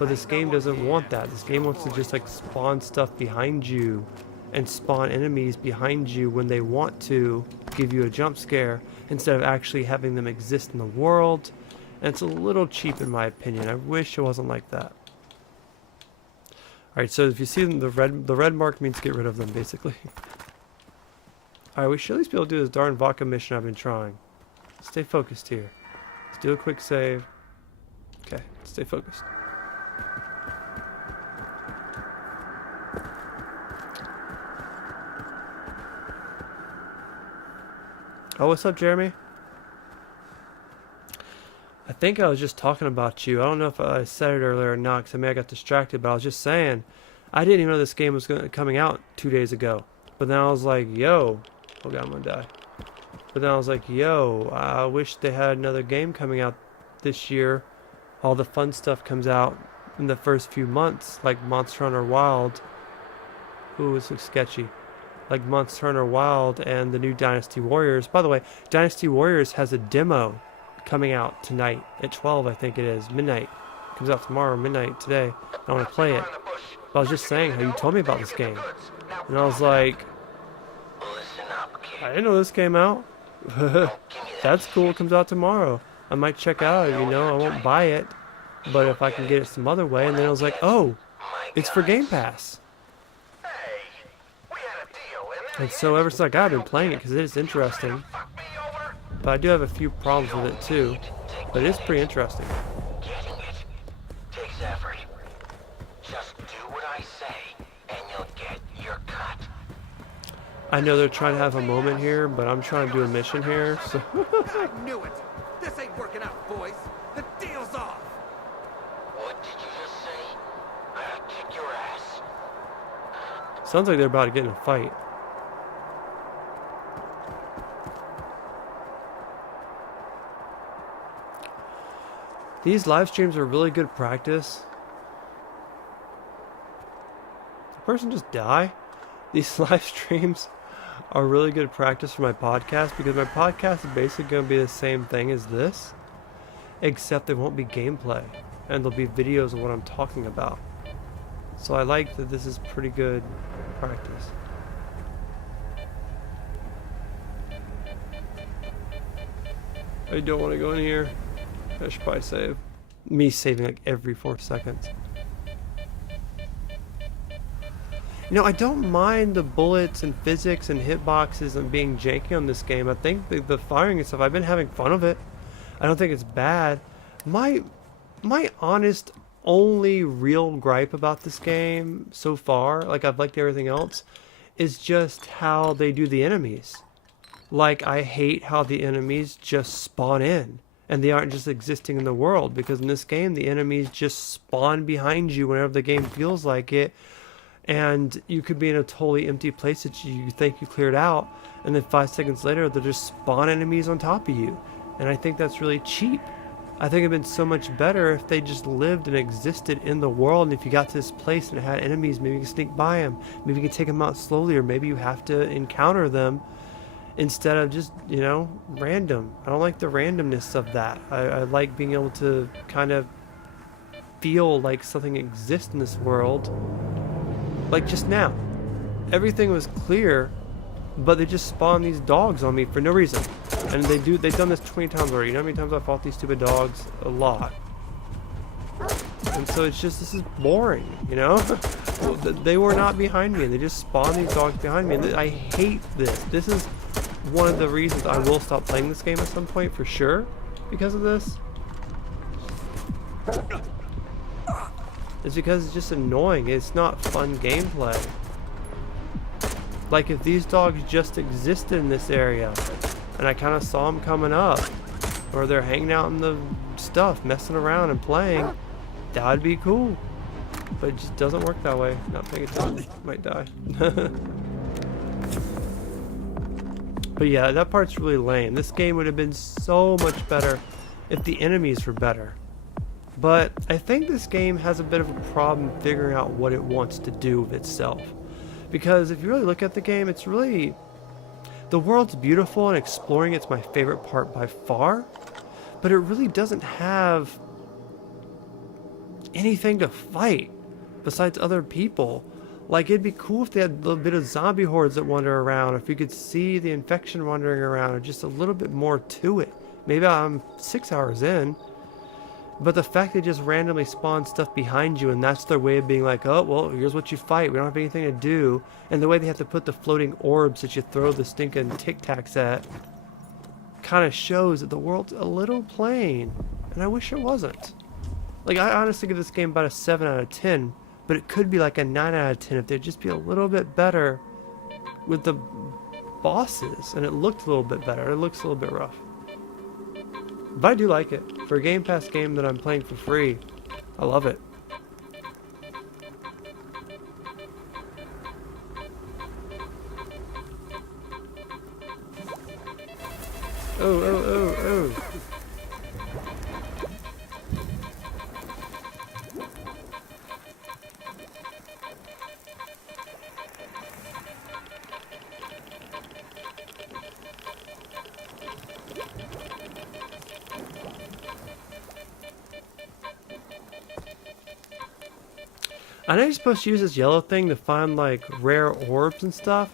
But this game doesn't want that. This game wants to just like spawn stuff behind you and spawn enemies behind you when they want to give you a jump scare instead of actually having them exist in the world. And it's a little cheap in my opinion. I wish it wasn't like that. Alright, so if you see them, the red mark means get rid of them basically. Alright, we should at least be able to do this darn vodka mission I've been trying. Stay focused here. Let's do a quick save. Okay, stay focused. Oh, what's up, Jeremy? I think I was just talking about you. I don't know if I said it earlier or not, because I got distracted, but I was just saying, I didn't even know this game was coming out 2 days ago. But then I was like, yo, oh god, I'm gonna die. But then I was like, yo, I wish they had another game coming out this year. All the fun stuff comes out in the first few months, like Monster Hunter Wild. Ooh, this looks sketchy. Like Monster Hunter Wild and the new Dynasty Warriors. By the way, Dynasty Warriors has a demo coming out tonight at 12, I think it is, midnight. It comes out tomorrow, midnight today. I want to play it. But I was just saying how you told me about this game. And I was like, I didn't know this came out. That's cool, it comes out tomorrow. I might check out, you know, I won't buy it. But if I can get it some other way, and then I was like, oh, it's for Game Pass. And so ever since I got it, I've been playing it because it is interesting. But I do have a few problems with it too. But it is pretty interesting. Getting it takes effort. Just do what I say and you'll get your cut. I know they're trying to have a moment here, but I'm trying to do a mission here, so I knew it. This ain't working out, boys. The deal's off. What did you just say? I'll kick your ass. sounds like they're about to get in a fight. These live streams are really good practice. Did the person just die? These live streams are really good practice for my podcast because my podcast is basically going to be the same thing as this, except there won't be gameplay and there'll be videos of what I'm talking about. So I like that this is pretty good practice. I don't want to go in here. I should probably save. Me saving like every 4 seconds. You know, I don't mind the bullets and physics and hitboxes and being janky on this game. I think the firing and stuff, I've been having fun of it. I don't think it's bad. My honest only real gripe about this game so far, like I've liked everything else, is just how they do the enemies. Like, I hate how the enemies just spawn in. And they aren't just existing in the world, because in this game the enemies just spawn behind you whenever the game feels like it, and you could be in a totally empty place that you think you cleared out, and then 5 seconds later they'll just spawn enemies on top of you. And I think that's really cheap. I think it'd been so much better if they just lived and existed in the world, and if you got to this place and it had enemies, maybe you can sneak by them, maybe you can take them out slowly, or maybe you have to encounter them instead of just, you know, random. I don't like the randomness of that. I like being able to kind of feel like something exists in this world Like just now. Everything was clear, but they just spawned these dogs on me for no reason. And they've done this 20 times already. You know how many times I fought these stupid dogs? A lot. And so it's just, this is boring, you know? They were not behind me. They just spawned these dogs behind me. And I hate this. This is one of the reasons I will stop playing this game at some point for sure. Because of this. It's because it's just annoying. It's not fun gameplay. Like if these dogs just existed in this area and I kind of saw them coming up, or they're hanging out in the stuff, messing around and playing, that would be cool. But it just doesn't work that way. Not paying attention, might die. But yeah, that part's really lame. This game would have been so much better if the enemies were better. But I think this game has a bit of a problem figuring out what it wants to do with itself. Because if you really look at the game, it's really... The world's beautiful and exploring it's my favorite part by far. But it really doesn't have anything to fight besides other people. Like, it'd be cool if they had a little bit of zombie hordes that wander around, if you could see the infection wandering around, or just a little bit more to it. Maybe I'm 6 hours in, but the fact they just randomly spawn stuff behind you and that's their way of being like, oh, well, here's what you fight, we don't have anything to do, and the way they have to put the floating orbs that you throw the stinking Tic Tacs at kind of shows that the world's a little plain, and I wish it wasn't. Like, I honestly give this game about a 7 out of 10, but it could be like a 9 out of 10 if they'd just be a little bit better with the bosses, and it looked a little bit better. It looks a little bit rough. But I do like it. For a Game Pass game that I'm playing for free, I love it. Oh. I know you're supposed to use this yellow thing to find like rare orbs and stuff,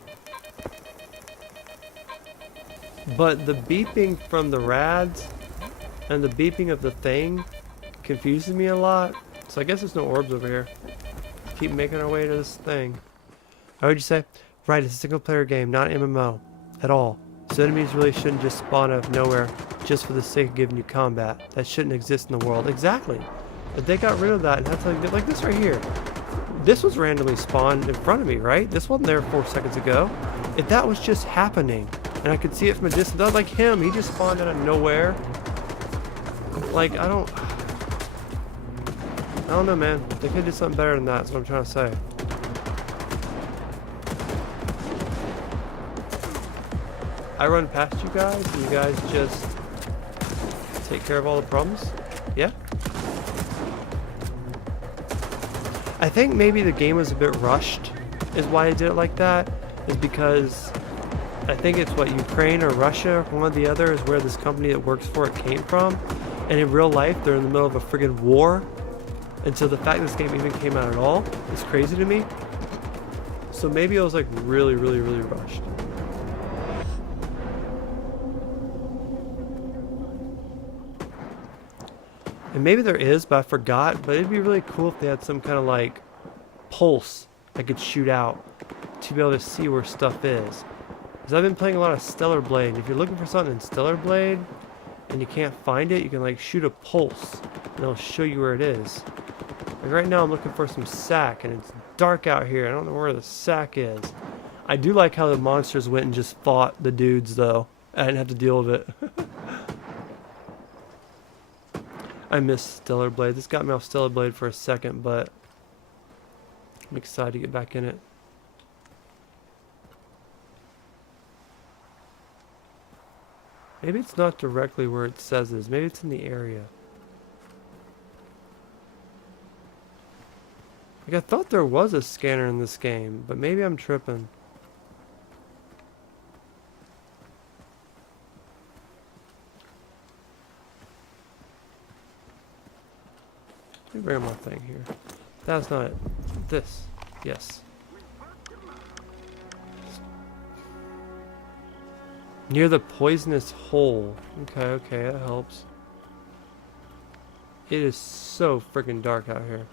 but the beeping from the rads and the beeping of the thing confuses me a lot. So I guess there's no orbs over here. Keep making our way to this thing. How would you say? Right, it's a single player game, not MMO at all. So enemies really shouldn't just spawn out of nowhere just for the sake of giving you combat. That shouldn't exist in the world. Exactly. If they got rid of that and had something like this right here. This was randomly spawned in front of me, right? This wasn't there 4 seconds ago. If that was just happening, and I could see it from a distance, I was like him, he just spawned out of nowhere. Like, I don't know, man. They could do something better than that, that's what I'm trying to say. I run past you guys, and you guys just take care of all the problems? Yeah? I think maybe the game was a bit rushed, is why I did it like that, is because I think it's what, Ukraine or Russia, one or the other, is where this company that works for it came from, and in real life they're in the middle of a friggin' war, and so the fact this game even came out at all is crazy to me. So maybe it was like really rushed. And maybe there is, but I forgot. But it'd be really cool if they had some kind of like pulse I could shoot out to be able to see where stuff is. Because I've been playing a lot of Stellar Blade. If you're looking for something in Stellar Blade and you can't find it, you can like shoot a pulse and it'll show you where it is. Like right now I'm looking for some sack and it's dark out here. I don't know where the sack is. I do like how the monsters went and just fought the dudes though. I didn't have to deal with it. I miss Stellar Blade. This got me off Stellar Blade for a second, but I'm excited to get back in it. Maybe it's not directly where it says it is. Maybe it's in the area. Like, I thought there was a scanner in this game, but maybe I'm tripping. Let me bring my thing here. That's not it. This. Yes. Near the poisonous hole. Okay, okay, that helps. It is so freaking dark out here.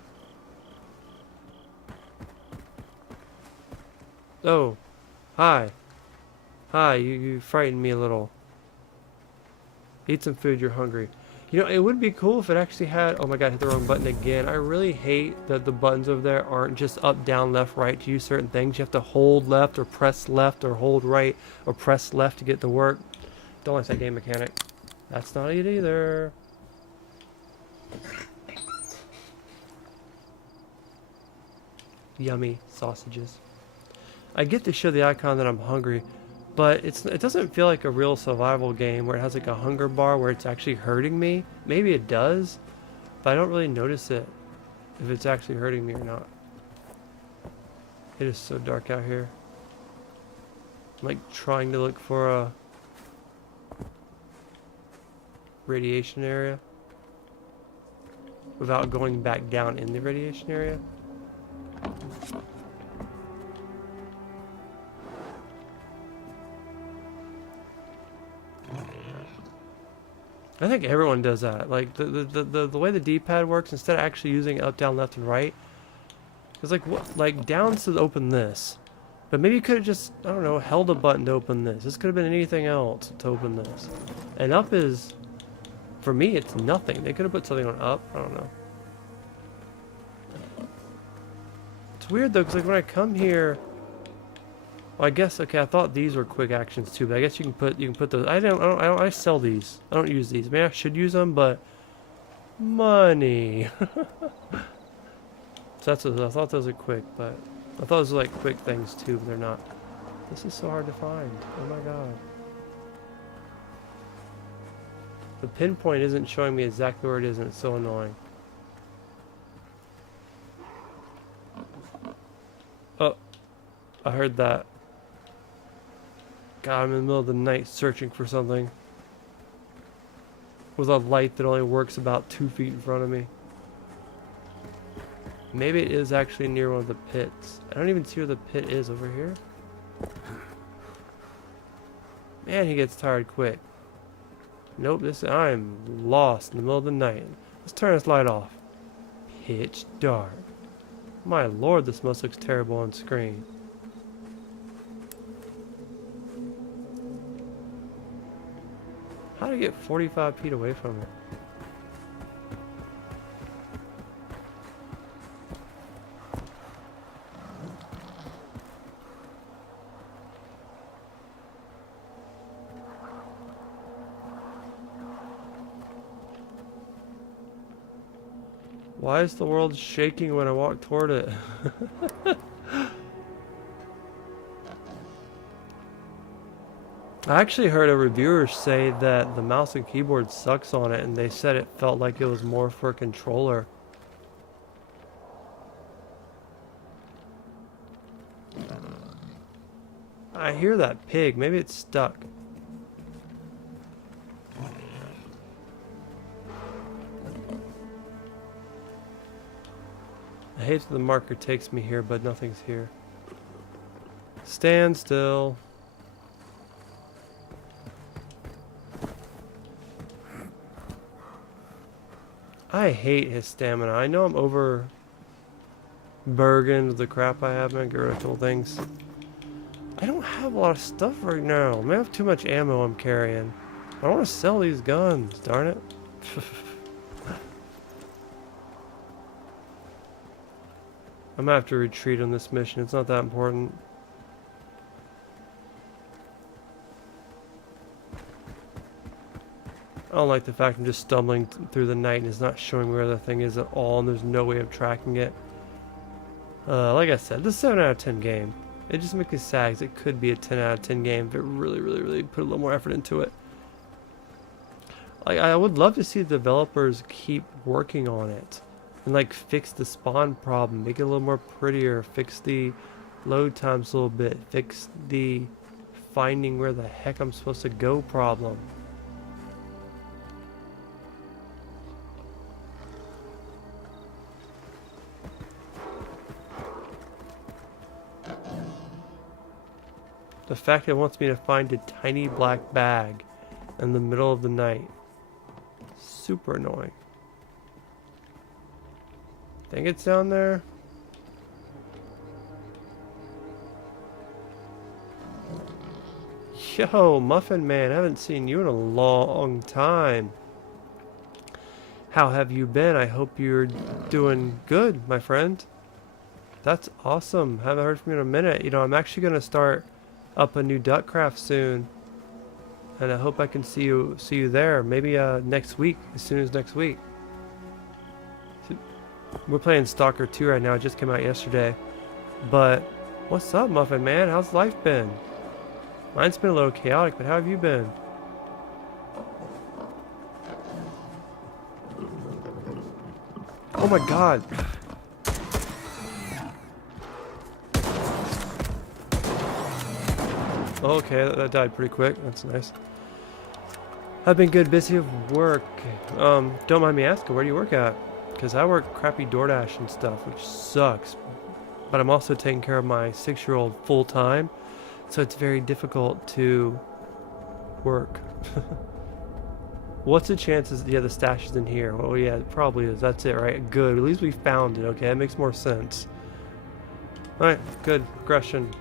Oh, hi. Hi, you frightened me a little. Eat some food, you're hungry. You know, it would be cool if it actually had... Oh my god, I hit the wrong button again. I really hate that the buttons over there aren't just up, down, left, right to use certain things. You have to hold left or press left or hold right or press left to get to work. Don't like that game mechanic. That's not it either. Yummy sausages. I get to show the icon that I'm hungry, but it doesn't feel like a real survival game where it has like a hunger bar where it's actually hurting me. Maybe it does, but I don't really notice it if it's actually hurting me or not. It is so dark out here. I'm like trying to look for a radiation area without going back down in the radiation area. I think everyone does that. Like the way the D-pad works, instead of actually using up, down, left, and right, it's like what, like down's to open this, but maybe you could have just, I don't know, held a button to open this. This could have been anything else to open this. And up is, for me, it's nothing. They could have put something on up. I don't know. It's weird though, because like when I come here. Well, I guess, okay, I thought these were quick actions too, but I guess you can put those. I sell these. I don't use these. Maybe I should use them, but money. So that's what, I thought those were quick, but I thought those were like quick things too, but they're not. This is so hard to find. Oh my god. The pinpoint isn't showing me exactly where it is, and it's so annoying. Oh, I heard that. God, I'm in the middle of the night searching for something with a light that only works about 2 feet in front of me. Maybe it is actually near one of the pits. I don't even see where the pit is over here. Man, he gets tired quick. Nope, I'm lost in the middle of the night. Let's turn this light off. Pitch dark. My lord, this must look terrible on screen. How do I get 45 feet away from it? Why is the world shaking when I walk toward it? I actually heard a reviewer say that the mouse and keyboard sucks on it, and they said it felt like it was more for a controller. I hear that pig. Maybe it's stuck. I hate that the marker takes me here, but nothing's here. Stand still. I hate his stamina. I know I'm over burdened with the crap I have. Man, get rid of tool things. I don't have a lot of stuff right now. I may have too much ammo I'm carrying. I want to sell these guns, darn it. I'm gonna have to retreat on this mission. It's not that important. I don't like the fact I'm just stumbling through the night and it's not showing where the thing is at all, and there's no way of tracking it. Like I said, this is a 7 out of 10 game. It just makes me sad because it could be a 10 out of 10 game if it really put a little more effort into it. Like, I would love to see the developers keep working on it and like fix the spawn problem, make it a little more prettier, fix the load times a little bit, fix the finding where the heck I'm supposed to go problem. The fact it wants me to find a tiny black bag in the middle of the night. Super annoying. Think it's down there? Yo, Muffin Man, I haven't seen you in a long time. How have you been? I hope you're doing good, my friend. That's awesome. Haven't heard from you in a minute. You know, I'm actually going to start up a new Duckcraft soon. And I hope I can see you there. Maybe next week, as soon as next week. We're playing Stalker 2 right now. It just came out yesterday. But what's up, Muffin Man? How's life been? Mine's been a little chaotic, but how have you been? Oh my god. Okay, that died pretty quick. That's nice. I've been good, busy with work. Don't mind me asking, where do you work at? Because I work crappy DoorDash and stuff, which sucks. But I'm also taking care of my 6-year-old full time, so it's very difficult to work. What's the chances? Yeah, the stash is in here. Oh yeah, it probably is. That's it, right? Good. At least we found it. Okay, that makes more sense. All right, good. Progression.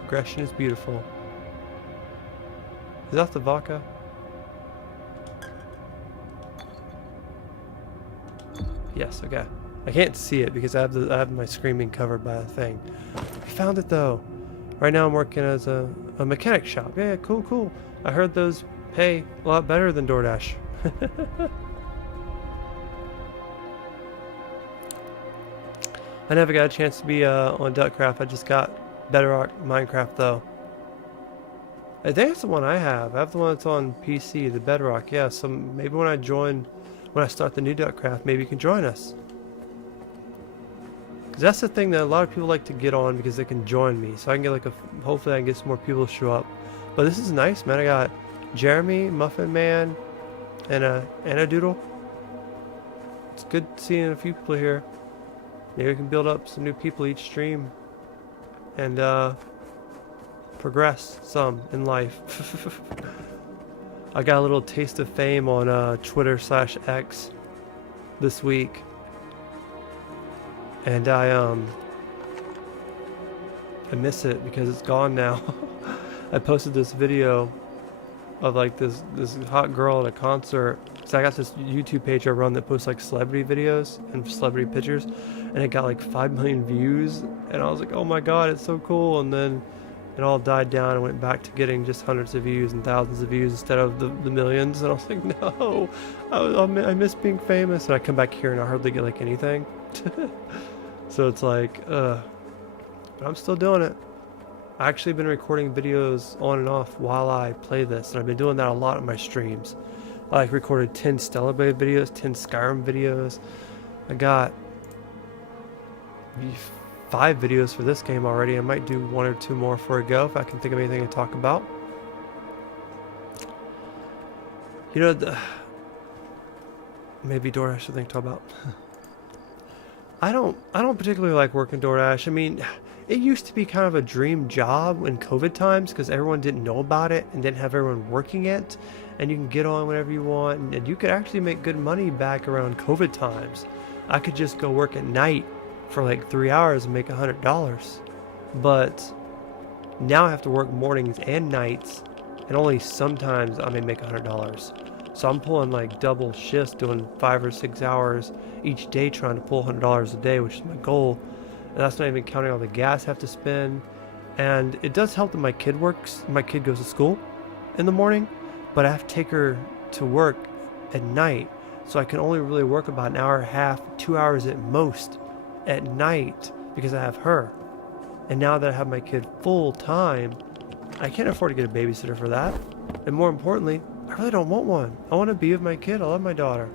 Progression is beautiful. Is that the vodka? Yes. Okay. I can't see it because I have my screen being covered by a thing. I found it though. Right now I'm working as a mechanic shop. Yeah, cool. I heard those pay a lot better than DoorDash. I never got a chance to be on Duckcraft. I just got Bedrock Minecraft though. I think that's the one I have. I have the one that's on PC, the Bedrock. Yeah, so maybe when I start the new Duckcraft, maybe you can join us. Because that's the thing that a lot of people like to get on because they can join me. So I can get like hopefully I can get some more people to show up. But this is nice, man. I got Jeremy, Muffin Man, and a Doodle. It's good seeing a few people here. Maybe we can build up some new people each stream. And progress some in life. I got a little taste of fame on Twitter/X this week. And I miss it because it's gone now. I posted this video of like this hot girl at a concert. So I got this YouTube page I run that posts like celebrity videos and celebrity pictures, and it got like 5 million views, and I was like, oh my god, it's so cool. And then it all died down and went back to getting just hundreds of views and thousands of views instead of the millions. And I was like, no, I miss being famous. And I come back here and I hardly get like anything. So it's like, but I'm still doing it. I actually been recording videos on and off while I play this, and I've been doing that a lot on my streams. I like recorded 10 Stellar videos, 10 Skyrim videos. I got 5 videos for this game already. I might do 1 or 2 more for a go if I can think of anything to talk about. You know, maybe DoorDash is something to talk about. I don't particularly like working DoorDash. I mean, it used to be kind of a dream job in COVID times because everyone didn't know about it and didn't have everyone working it, and you can get on whenever you want, and you could actually make good money back around COVID times. I could just go work at night for like 3 hours and make $100, but now I have to work mornings and nights, and only sometimes I may make $100. So I'm pulling like double shifts, doing 5 or 6 hours each day, trying to pull $100 a day, which is my goal. And that's not even counting all the gas I have to spend. And it does help that my kid goes to school in the morning, but I have to take her to work at night. So I can only really work about an hour and a half, 2 hours at most at night because I have her. And now that I have my kid full time, I can't afford to get a babysitter for that. And more importantly, I really don't want one. I want to be with my kid. I love my daughter.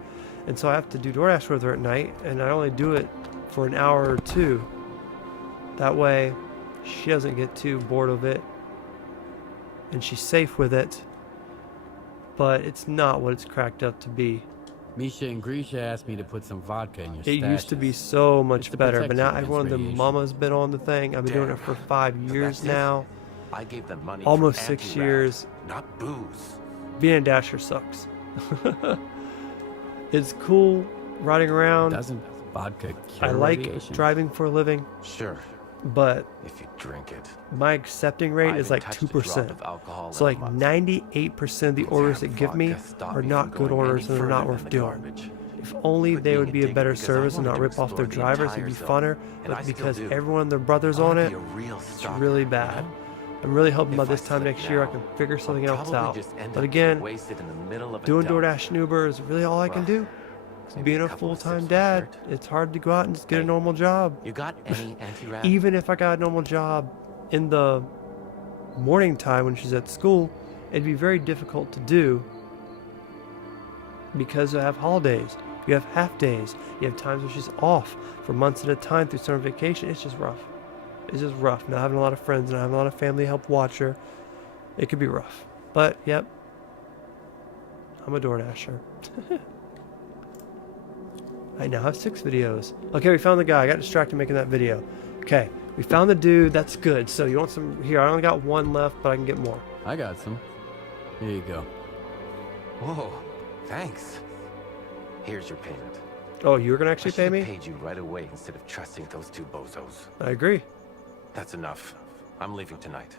And so I have to do DoorDash with her at night, and I only do it for an hour or 2. That way, she doesn't get too bored of it, and she's safe with it. But it's not what it's cracked up to be. Misha and Grisha asked me to put some vodka in your It used to be stashes. so much It's to better, protect but you now against everyone, the radiation. mama's been on the thing. I've been doing it for 5 years that's it? now. I gave them money Almost for 6 anti-rad, years. not booze. Being a dasher sucks. It's cool riding around. Doesn't vodka cure I like radiation? driving for a living, Sure, but if you drink it. my accepting rate is like 2%. So like 98% of the orders that give me are not good orders and they're not worth doing. If only they would be a better service and not rip off their drivers, it'd be funner. But because everyone and their brother's on it, it's really bad. I'm really hoping by this time next year I can figure something else out. But again, doing DoorDash and Uber is really all I can do. Being a full-time dad, it's hard to go out and just get a normal job. You got any anti-rad? Even if I got a normal job in the morning time when she's at school, it'd be very difficult to do because you have holidays, you have half days, you have times when she's off for months at a time through summer vacation. It's just rough. It's just rough. Not having a lot of friends and not having a lot of family help watch her. It could be rough. But, yep. I'm a DoorDasher. I now have 6 videos. Okay, we found the guy. I got distracted making that video. Okay, we found the dude. That's good. So you want some? Here, I only got 1 left, but I can get more. I got some. Here you go. Whoa, thanks. Here's your payment. Oh, you were going to actually I pay should've me? paid you right away instead of trusting those 2 bozos. I agree. That's enough. I'm leaving tonight.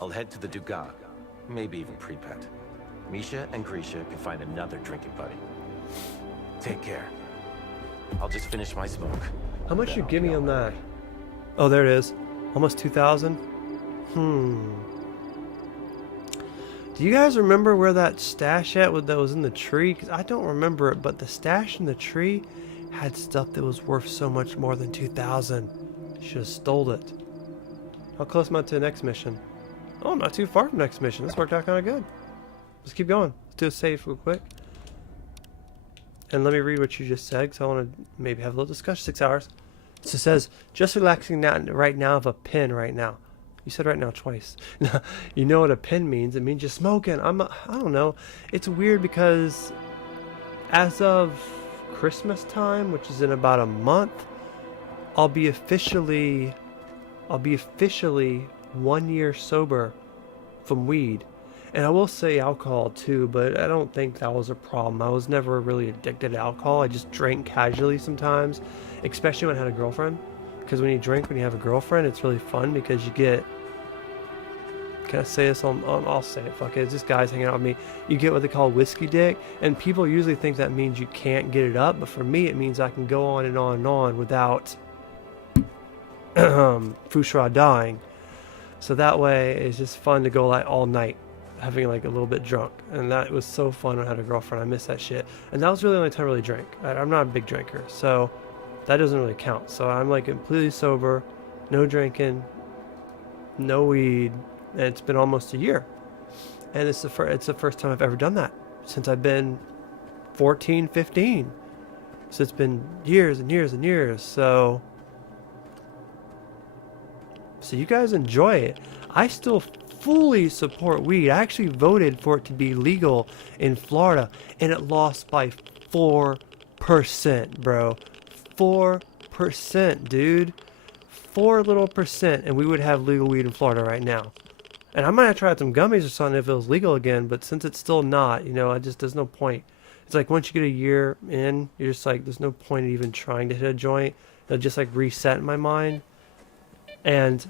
I'll head to the Dugas, maybe even Pripet. Misha and Grisha can find another drinking buddy. Take care. I'll just finish my smoke. How much you give me on that? Oh, there it is. Almost 2,000. Do you guys remember where that stash that was in the tree? Because I don't remember it, but the stash in the tree had stuff that was worth so much more than 2,000. Should have stole it. How close am I to the next mission? Oh, I'm not too far from the next mission. This worked out kind of good. Let's keep going. Let's do a save real quick. And let me read what you just said, because I want to maybe have a little discussion. 6 hours. So it says, just relaxing now, right now of a pin right now. You said right now twice. You know what a pin means. It means you're smoking. I don't know. It's weird because as of Christmas time, which is in about a month, I'll be officially 1 year sober from weed. And I will say alcohol too, but I don't think that was a problem. I was never really addicted to alcohol. I just drank casually sometimes, especially when I had a girlfriend. Because when you have a girlfriend, it's really fun because you get... Can I say this on I'll say it, fuck it. It's just guys hanging out with me. You get what they call whiskey dick, and people usually think that means you can't get it up, but for me it means I can go on and on and on without Fushra dying. So that way it's just fun to go like all night, having like a little bit drunk. And that was so fun when I had a girlfriend. I miss that shit. And that was really the only time I really drank. I'm not a big drinker, so that doesn't really count. So I'm like completely sober, no drinking, no weed, and it's been almost a year. And it's the first time I've ever done that since I've been 14, 15. So it's been years and years and years. So you guys enjoy it. I still fully support weed. I actually voted for it to be legal in Florida, and it lost by 4%, bro. 4%, dude. 4 little percent, and we would have legal weed in Florida right now. And I might have tried some gummies or something if it was legal again, but since it's still not, there's no point. It's like once you get a year in, you're just like, there's no point in even trying to hit a joint. It'll just like reset in my mind. And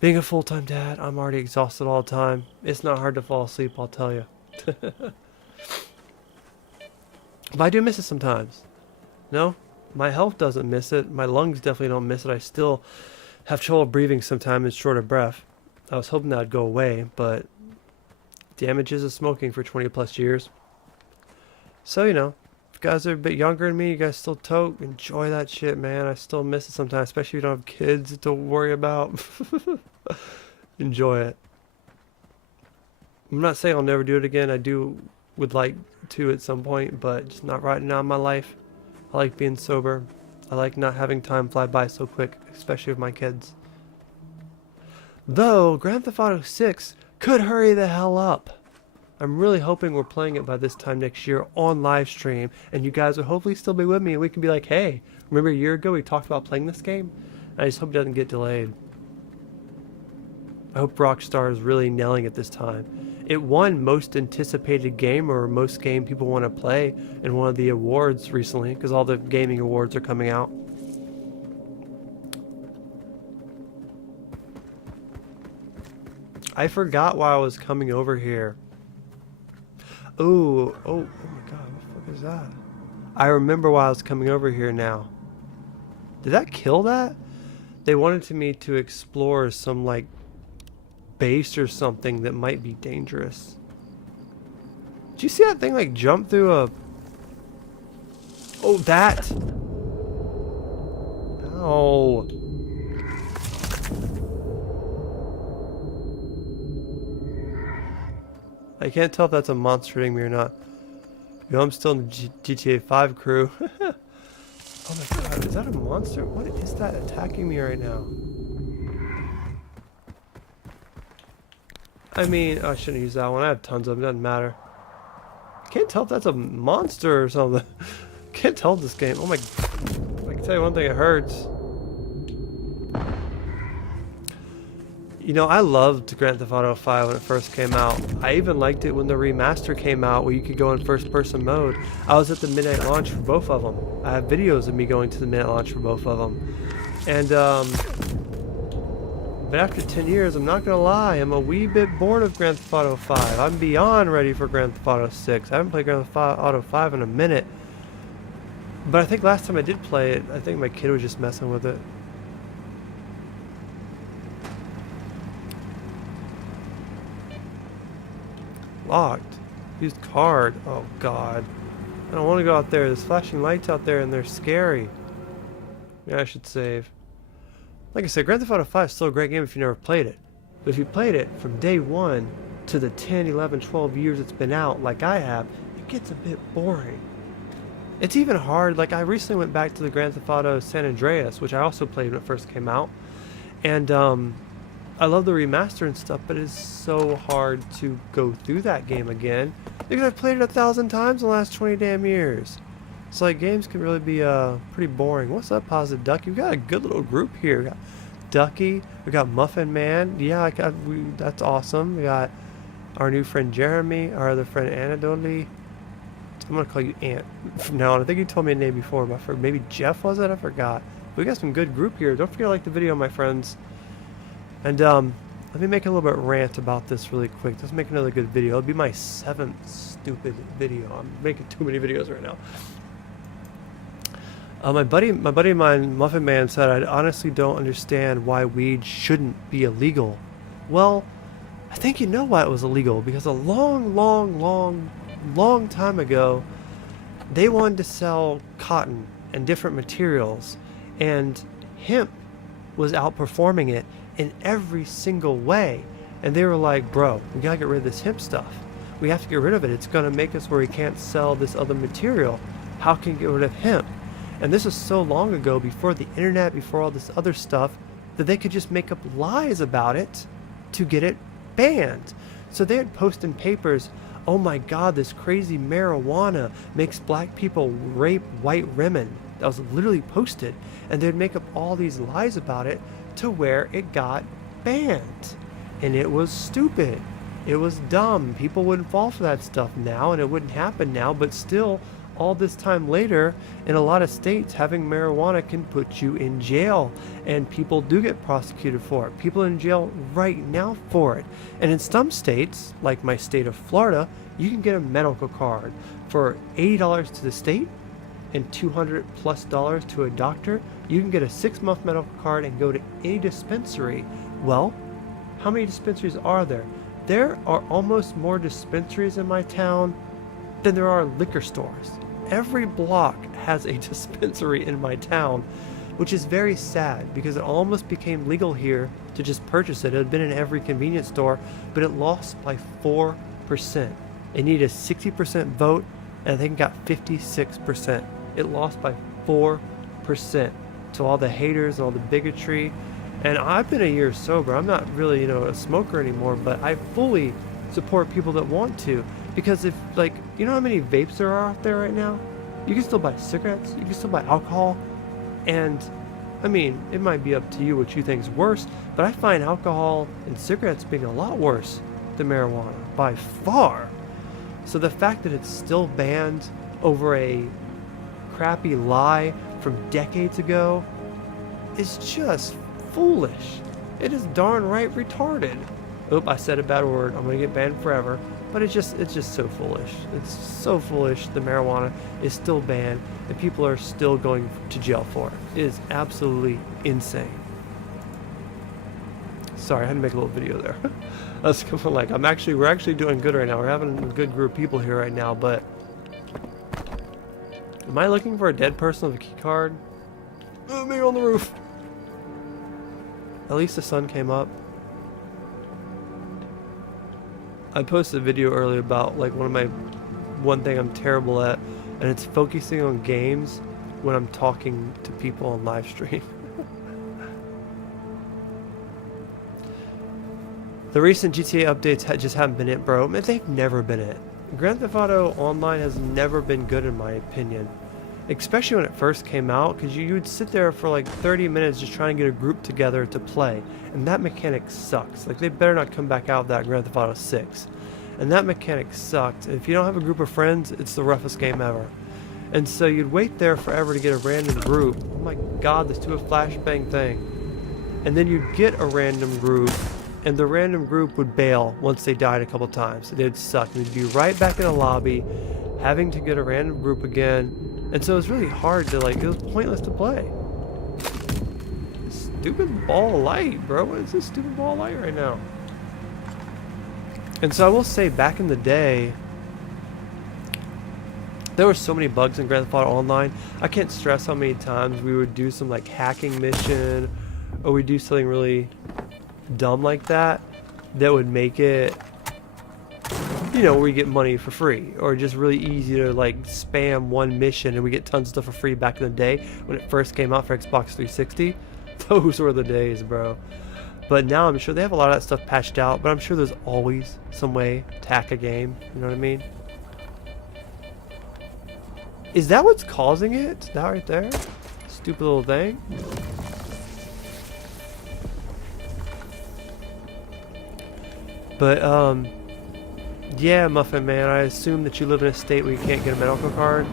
being a full-time dad, I'm already exhausted all the time. It's not hard to fall asleep, I'll tell you. But I do miss it sometimes. No, my health doesn't miss it. My lungs definitely don't miss it. I still have trouble breathing sometimes and short of breath. I was hoping that would go away, but damages of smoking for 20 plus years. So, if you guys are a bit younger than me, you guys still toke, enjoy that shit, man. I still miss it sometimes, especially if you don't have kids to worry about. Enjoy it. I'm not saying I'll never do it again. I would like to at some point, but just not right now in my life. I like being sober. I like not having time fly by so quick, especially with my kids. Though, Grand Theft Auto 6 could hurry the hell up. I'm really hoping we're playing it by this time next year on live stream, and you guys will hopefully still be with me, and we can be like, hey, remember a year ago we talked about playing this game? I just hope it doesn't get delayed. I hope Rockstar is really nailing it this time. It won most anticipated game, or most game people want to play, in one of the awards recently, because all the gaming awards are coming out. I forgot why I was coming over here. Oh my god, what the fuck is that? I remember why I was coming over here now. Did that kill that? They wanted me to explore some, like, base or something that might be dangerous. Did you see that thing, like, jump through a... Oh, that! Ow. I can't tell if that's a monster hitting me or not. Yo, I'm still in the GTA 5 crew. Oh my god, is that a monster? What is that attacking me right now? I mean, I shouldn't use that one. I have tons of them, doesn't matter. Can't tell if that's a monster or something. Can't tell this game. Oh my... I can tell you one thing, it hurts. You know, I loved Grand Theft Auto 5 when it first came out. I even liked it when the remaster came out where you could go in first-person mode. I was at the midnight launch for both of them. I have videos of me going to the midnight launch for both of them. And, but after 10 years, I'm not gonna lie, I'm a wee bit bored of Grand Theft Auto 5. I'm beyond ready for Grand Theft Auto 6. I haven't played Grand Theft Auto 5 in a minute. But I think last time I did play it, I think my kid was just messing with it. Locked. Used card. Oh god. I don't want to go out there. There's flashing lights out there and they're scary. Yeah, I should save. Like I said, Grand Theft Auto 5 is still a great game if you never played it. But if you played it from day one to the 10, 11, 12 years it's been out, like I have, it gets a bit boring. It's even hard. Like, I recently went back to the Grand Theft Auto San Andreas, which I also played when it first came out. And, I love the remaster and stuff, but it's so hard to go through that game again because I've played it 1,000 times in the last 20 damn years. It's like games can really be pretty boring. What's up, Positive Ducky? We got a good little group here. We got Ducky, we got Muffin Man. Yeah, that's awesome. We got our new friend Jeremy, our other friend Anadoli. I'm gonna call you Ant from now on. I think you told me a name before, but maybe Jeff was it? I forgot. We got some good group here. Don't forget to like the video, my friends. And let me make a little bit rant about this really quick. Let's make another good video. It'll be my 7th stupid video. I'm making too many videos right now. My buddy of mine, Muffin Man, said, I honestly don't understand why weed shouldn't be illegal. Well, I think you know why it was illegal. Because a long time ago, they wanted to sell cotton and different materials. And hemp was outperforming it in every single way. And they were like, bro, we gotta get rid of this hemp stuff. We have to get rid of it. It's gonna make us where we can't sell this other material. How can we get rid of hemp? And this was so long ago, before the internet, before all this other stuff, that they could just make up lies about it to get it banned. So they would post in papers, oh my god, this crazy marijuana makes black people rape white women. That was literally posted. And they'd make up all these lies about it to where it got banned. And it was stupid. It was dumb. People wouldn't fall for that stuff now, and it wouldn't happen now, but still, all this time later, in a lot of states, having marijuana can put you in jail, and people do get prosecuted for it. People in jail right now for it. And in some states, like my state of Florida, you can get a medical card for $80 to the state and $200+ to a doctor. You can get a 6-month medical card and go to any dispensary. Well, how many dispensaries are there? There are almost more dispensaries in my town than there are liquor stores. Every block has a dispensary in my town, which is very sad because it almost became legal here to just purchase it. It had been in every convenience store, but it lost by 4%. It needed a 60% vote, and I think it got 56%. It lost by 4% to all the haters and all the bigotry. And I've been a year sober. I'm not really, a smoker anymore, but I fully support people that want to. Because if, like, you know how many vapes there are out there right now? You can still buy cigarettes, you can still buy alcohol, and I mean, it might be up to you what you think is worse, but I find alcohol and cigarettes being a lot worse than marijuana, by far. So the fact that it's still banned over a crappy lie from decades ago is just foolish. It is darn right retarded. Oop, I said a bad word. I'm gonna get banned forever. But it's just so foolish. It's so foolish that marijuana is still banned and people are still going to jail for it. It is absolutely insane. Sorry, I had to make a little video there. I was coming like, we're actually doing good right now. We're having a good group of people here right now, but am I looking for a dead person with a key card? Oh, me on the roof. At least the sun came up. I posted a video earlier about like one thing I'm terrible at, and it's focusing on games when I'm talking to people on live stream. The recent GTA updates just haven't been it, bro. Man, they've never been it. Grand Theft Auto Online has never been good in my opinion. Especially when it first came out, because you would sit there for like 30 minutes just trying to get a group together to play. And that mechanic sucks. Like, they better not come back out with that in Grand Theft Auto 6. And that mechanic sucked. If you don't have a group of friends, it's the roughest game ever. And so you'd wait there forever to get a random group. Oh my god, this stupid flashbang thing. And then you'd get a random group, and the random group would bail once they died a couple times. It'd suck. And you'd be right back in a lobby, having to get a random group again. And so it was really hard to, like, it was pointless to play. Stupid ball of light, bro. What is this stupid ball of light right now? And so I will say, back in the day, there were so many bugs in Grand Theft Auto Online. I can't stress how many times we would do some, like, hacking mission, or we'd do something really dumb like that, that would make it, you know, where we get money for free, or just really easy to like spam one mission and we get tons of stuff for free. Back in the day when it first came out for Xbox 360, those were the days, bro. But now I'm sure they have a lot of that stuff patched out, but I'm sure there's always some way to hack a game, you know what I mean? Is that what's causing it? That right there? Stupid little thing? But yeah, Muffin Man, I assume that you live in a state where you can't get a medical card.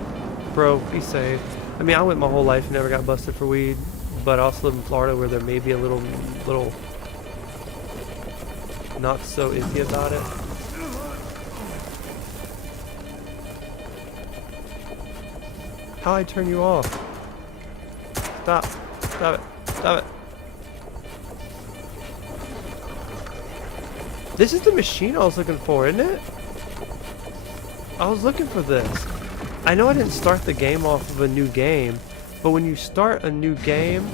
Bro, be safe. I mean, I went my whole life and never got busted for weed, but I also live in Florida where there may be a little not so iffy about it. How'd I turn you off? Stop. Stop it. Stop it. This is the machine I was looking for, isn't it? I was looking for this. I know I didn't start the game off of a new game, but when you start a new game,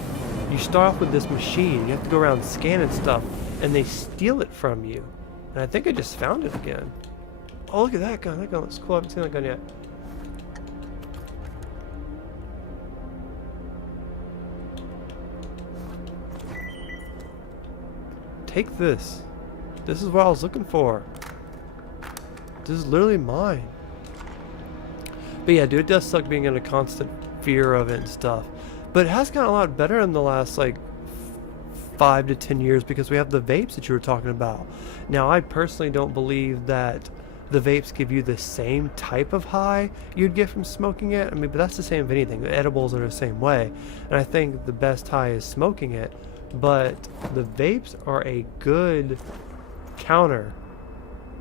you start off with this machine. You have to go around scanning stuff, and they steal it from you. And I think I just found it again. Oh, look at that gun. That gun looks cool. I haven't seen that gun yet. Take this. This is what I was looking for. This is literally mine. But yeah, dude, it does suck being in a constant fear of it and stuff. But it has gotten a lot better in the last, like, 5 to 10 years because we have the vapes that you were talking about. Now, I personally don't believe that the vapes give you the same type of high you'd get from smoking it. I mean, but that's the same with anything. The edibles are the same way. And I think the best high is smoking it. But the vapes are a good counter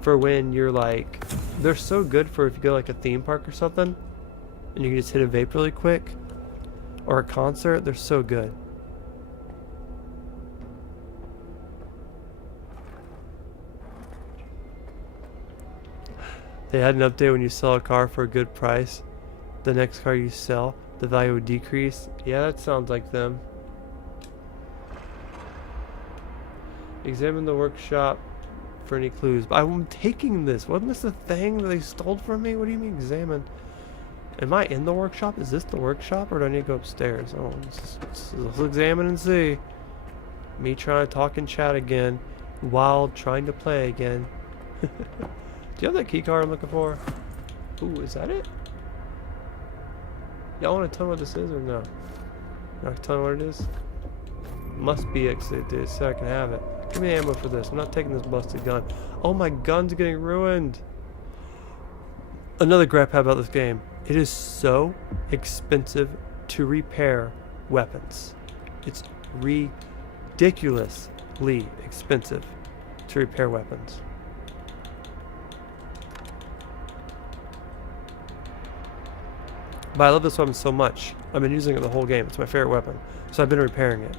for when you're like, they're so good for if you go like a theme park or something and you can just hit a vape really quick, or a concert. They're so good. They had an update when you sell a car for a good price, the next car you sell, the value would decrease. Yeah, that sounds like them. Examine the workshop for any clues. But I'm taking this. Wasn't this the thing that they stole from me? What do you mean examine? Am I in the workshop? Is this the workshop, or do I need to go upstairs? Oh, let's examine and see. Me trying to talk and chat again while trying to play again. Do you have that key card I'm looking for? Ooh, is that it? Y'all want to tell me what this is or no? Y'all tell me what it is? Must be it, 'cause it so I can have it. Give me ammo for this. I'm not taking this busted gun. Oh, my gun's getting ruined. Another gripe about this game. It is so expensive to repair weapons. It's ridiculously expensive to repair weapons. But I love this weapon so much. I've been using it the whole game. It's my favorite weapon. So I've been repairing it.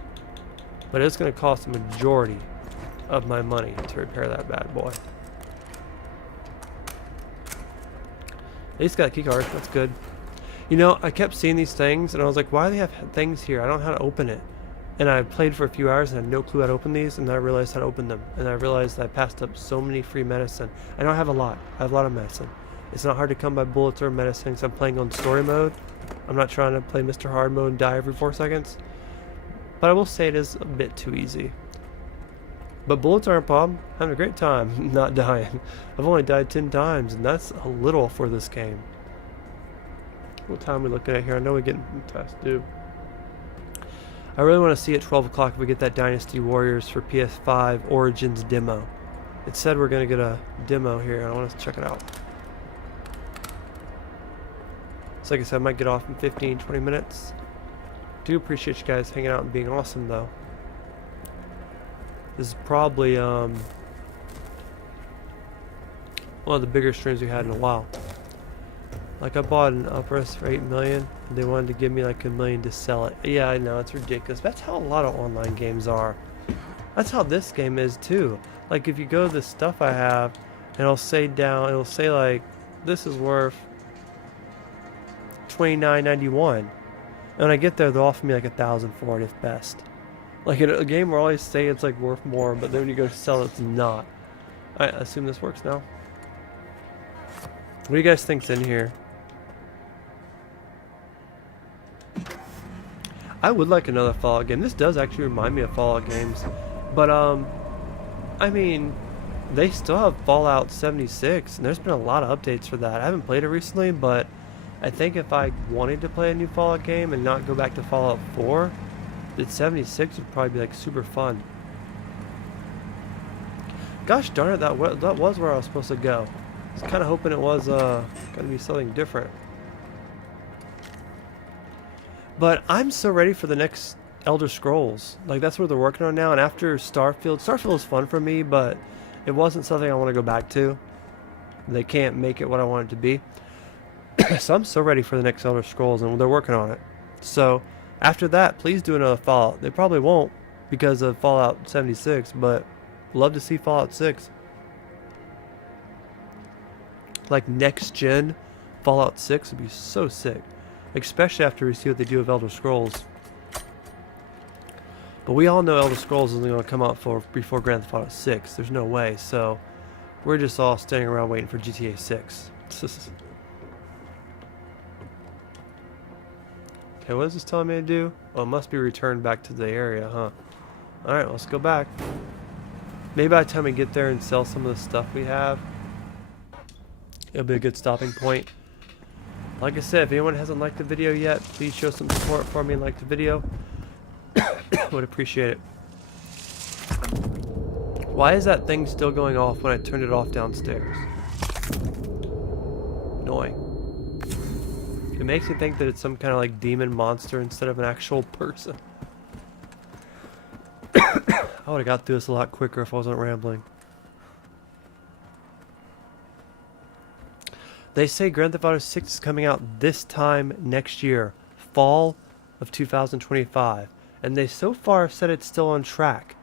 But it's going to cost a majority of my money to repair that bad boy. At least got a key card. That's good. You know, I kept seeing these things and I was like, why do they have things here? I don't know how to open it. And I played for a few hours and had no clue how to open these, and then I realized how to open them. And I realized I passed up so many free medicine. I know I have a lot. I have a lot of medicine. It's not hard to come by bullets or medicine because I'm playing on story mode. I'm not trying to play Mr. Hard mode and die every 4 seconds. But I will say it is a bit too easy. But bullets aren't a problem. I'm having a great time not dying. I've only died 10 times, and that's a little for this game. What time are we looking at here? I know we're getting past due. I really want to see at 12 o'clock if we get that Dynasty Warriors for PS5 Origins demo. It said we're going to get a demo here. I want to check it out. So like I said, I might get off in 15-20 minutes. Do appreciate you guys hanging out and being awesome, though. This is probably one of the bigger streams we had in a while. Like, I bought an Upris for 8 million, and they wanted to give me like $1 million to sell it. Yeah, I know, it's ridiculous. That's how a lot of online games are. That's how this game is too. Like, if you go to the stuff I have, and it'll say like, this is worth $29.91. And when I get there, they'll offer me like $1,000 for it if best. Like, in a game where I always say it's like worth more, but then when you go to sell it, it's not. I assume this works now. What do you guys think's in here? I would like another Fallout game. This does actually remind me of Fallout games. But, I mean, they still have Fallout 76, and there's been a lot of updates for that. I haven't played it recently, but I think if I wanted to play a new Fallout game and not go back to Fallout 4, that 76 would probably be, like, super fun. Gosh darn it, that was where I was supposed to go. I was kind of hoping it was, going to be something different. But I'm so ready for the next Elder Scrolls. Like, that's what they're working on now. And after Starfield was fun for me, but it wasn't something I want to go back to. They can't make it what I want it to be. So I'm so ready for the next Elder Scrolls, and they're working on it. So after that, please do another Fallout. They probably won't because of Fallout 76, but love to see Fallout 6. Like, next gen Fallout 6 would be so sick. Especially after we see what they do with Elder Scrolls. But we all know Elder Scrolls isn't going to come out before Grand Theft Auto 6. There's no way. So we're just all standing around waiting for GTA 6. Okay, what is this telling me to do? Oh, it must be returned back to the area, huh? Alright, let's go back. Maybe by the time we get there and sell some of the stuff we have, it'll be a good stopping point. Like I said, if anyone hasn't liked the video yet, please show some support for me and like the video. Would appreciate it. Why is that thing still going off when I turned it off downstairs? Annoying. It makes me think that it's some kind of like demon monster instead of an actual person. I would have got through this a lot quicker if I wasn't rambling. They say Grand Theft Auto 6 is coming out this time next year, fall of 2025, and they so far said it's still on track.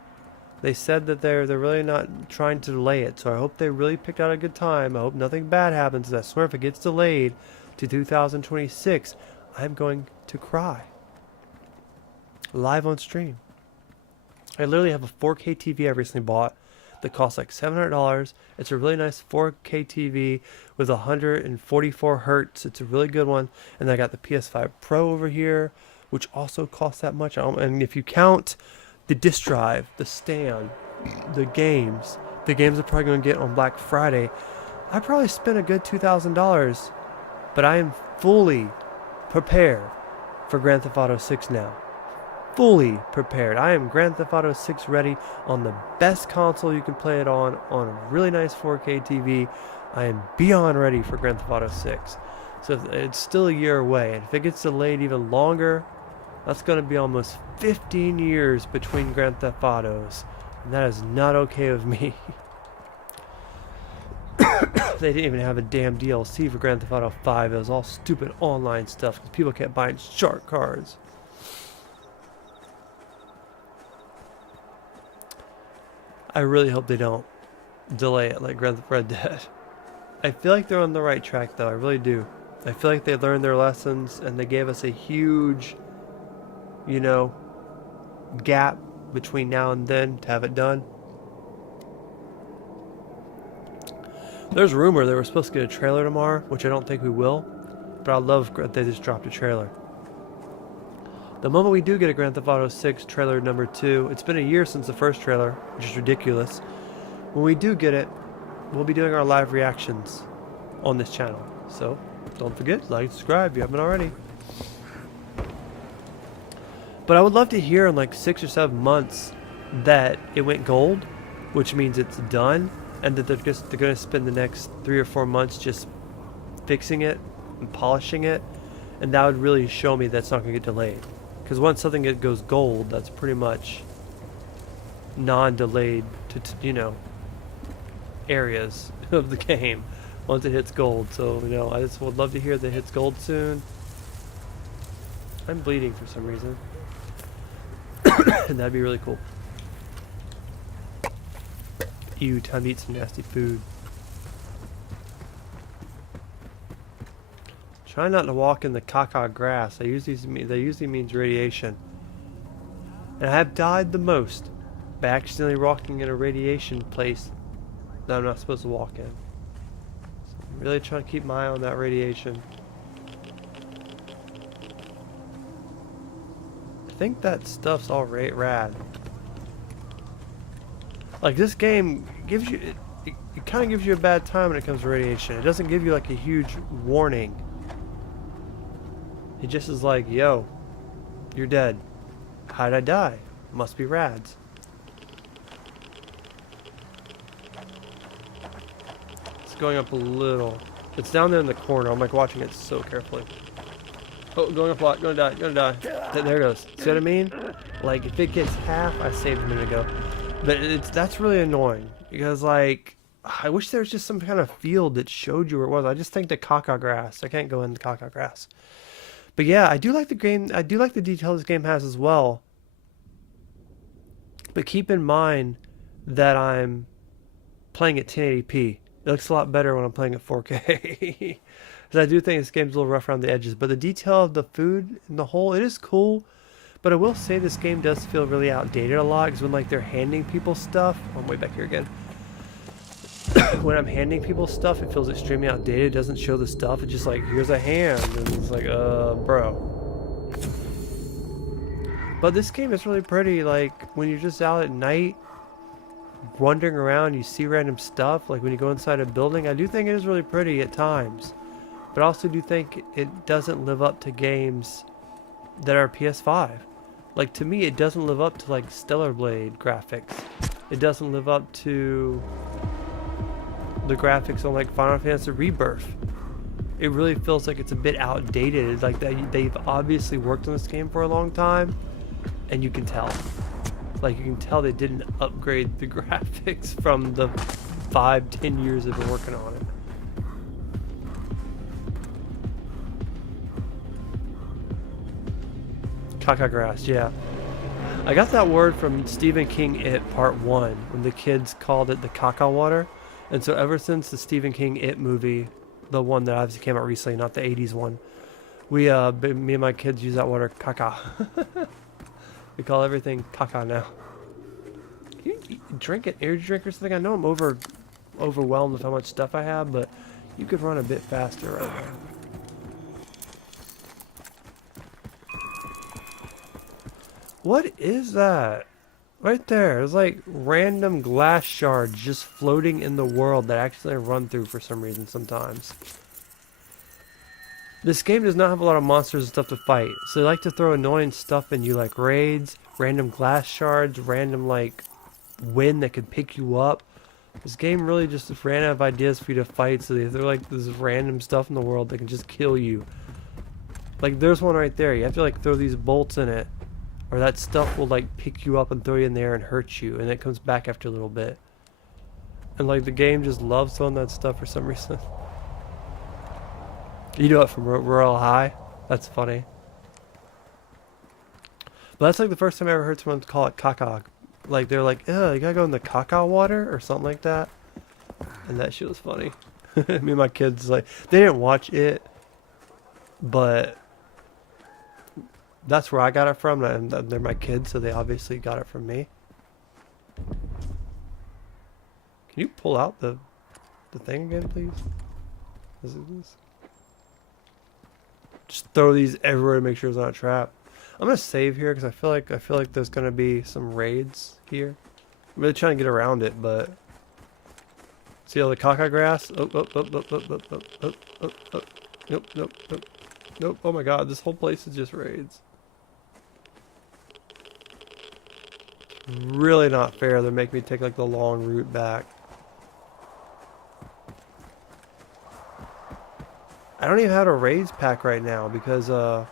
They said that they're really not trying to delay it, so I hope they really picked out a good time. I hope nothing bad happens. I swear if it gets delayed to 2026, I'm going to cry. Live on stream. I literally have a 4K TV I recently bought that costs like $700. It's a really nice 4K TV with 144 hertz. It's a really good one. And I got the PS5 Pro over here, which also costs that much. And if you count the disc drive, the stand, the games, the games I'm probably going to get on Black Friday, I probably spent a good $2,000, but I am fully prepared for Grand Theft Auto 6 now. Fully prepared. I am Grand Theft Auto 6 ready on the best console you can play it on a really nice 4K TV. I am beyond ready for Grand Theft Auto 6. So it's still a year away, and if it gets delayed even longer, that's going to be almost 15 years between Grand Theft Autos, and that is not okay with me. They didn't even have a damn DLC for Grand Theft Auto 5. It was all stupid online stuff because people kept buying shark cards. I really hope they don't delay it like Red Dead. I feel like they're on the right track though, I really do. I feel like they learned their lessons and they gave us a huge, you know, gap between now and then to have it done. There's rumor that we're supposed to get a trailer tomorrow, which I don't think we will, but I love that they just dropped a trailer. The moment we do get a Grand Theft Auto 6 trailer number 2, it's been a year since the first trailer, which is ridiculous. When we do get it, we'll be doing our live reactions on this channel. So, don't forget, like, subscribe if you haven't already. But I would love to hear in like 6 or 7 months that it went gold, which means it's done, and that they're going to spend the next 3 or 4 months just fixing it and polishing it, and that would really show me that's not going to get delayed. Because once something goes gold, that's pretty much non-delayed to you know, areas of the game once it hits gold. So, you know, I just would love to hear that it hits gold soon. I'm bleeding for some reason. And that'd be really cool. Ew, time to eat some nasty food. Try not to walk in the caca grass. That usually means radiation. And I have died the most by accidentally walking in a radiation place that I'm not supposed to walk in. So I'm really trying to keep my eye on that radiation. I think that stuff's all rad. Like, this game gives you, it kind of gives you a bad time when it comes to radiation. It doesn't give you like a huge warning. It just is like, yo, you're dead. How'd I die? Must be rads. It's going up a little. It's down there in the corner. I'm like watching it so carefully. Oh, going up a lot. Gonna die. There it goes. See what I mean? Like, if it gets half, I saved a minute ago. But that's really annoying. Because, like, I wish there was just some kind of field that showed you where it was. I just think the caca grass. I can't go in the caca grass. But yeah, I do like the game. I do like the detail this game has as well. But keep in mind that I'm playing at 1080p. It looks a lot better when I'm playing at 4K. Because I do think this game's a little rough around the edges. But the detail of the food in the whole, it is cool. But I will say this game does feel really outdated a lot. Because when like they're handing people stuff, I'm way back here again. When I'm handing people stuff, it feels extremely outdated. It doesn't show the stuff. It's just like, here's a hand. And it's like, bro. But this game is really pretty. Like, when you're just out at night, wandering around, you see random stuff. Like, when you go inside a building, I do think it is really pretty at times. But I also do think it doesn't live up to games that are PS5. Like, to me, it doesn't live up to, like, Stellar Blade graphics. It doesn't live up to the graphics on like Final Fantasy Rebirth. It really feels like it's a bit outdated. It's like they've obviously worked on this game for a long time, and you can tell. Like, you can tell they didn't upgrade the graphics from the 5-10 years they've been working on it. Caca grass, yeah. I got that word from Stephen King It Part 1 when the kids called it the caca water. And so ever since the Stephen King It movie, the one that obviously came out recently, not the 80s one, we, me and my kids use that water, caca. We call everything caca now. Can you drink an energy drink or something? I know I'm overwhelmed with how much stuff I have, but you could run a bit faster right now. What is that? Right there. There's like random glass shards just floating in the world that actually run through for some reason sometimes. This game does not have a lot of monsters and stuff to fight, so they like to throw annoying stuff in you like raids, random glass shards, random like wind that can pick you up. This game really just ran out of ideas for you to fight, so they throw like this random stuff in the world that can just kill you. Like there's one right there, you have to like throw these bolts in it, or that stuff will like pick you up and throw you in there and hurt you, and it comes back after a little bit. And like the game just loves throwing that stuff for some reason. You know it from Rural High? That's funny. But that's like the first time I ever heard someone call it caca. Like they're like, "Ugh, you gotta go in the caca water," or something like that. And that shit was funny. Me and my kids, like, they didn't watch it, but that's where I got it from, and they're my kids, so they obviously got it from me. Can you pull out the thing again, please? Is it this? Just throw these everywhere to make sure it's not a trap. I'm gonna save here because I feel like there's gonna be some raids here. I'm really trying to get around it, but see all the caca grass? Oh, oh, oh, oh, oh, oh, oh, oh, oh, oh. Nope, nope, nope, nope. Oh my god, this whole place is just raids. Really not fair. They're making me take like the long route back. I don't even have a raids pack right now because if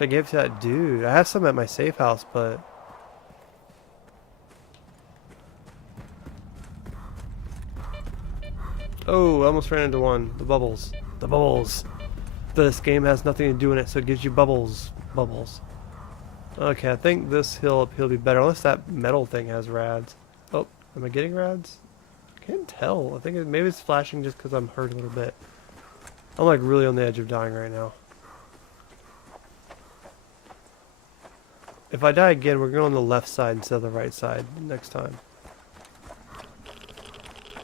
I gave it to that dude, I have some at my safe house, but oh, I almost ran into one. The bubbles. The bubbles. This game has nothing to do in it, so it gives you bubbles. Bubbles. Okay, I think this hill up here will be better, unless that metal thing has rads. Oh, am I getting rads? Can't tell. I think maybe it's flashing just because I'm hurt a little bit. I'm like really on the edge of dying right now. If I die again, we're going on the left side instead of the right side next time.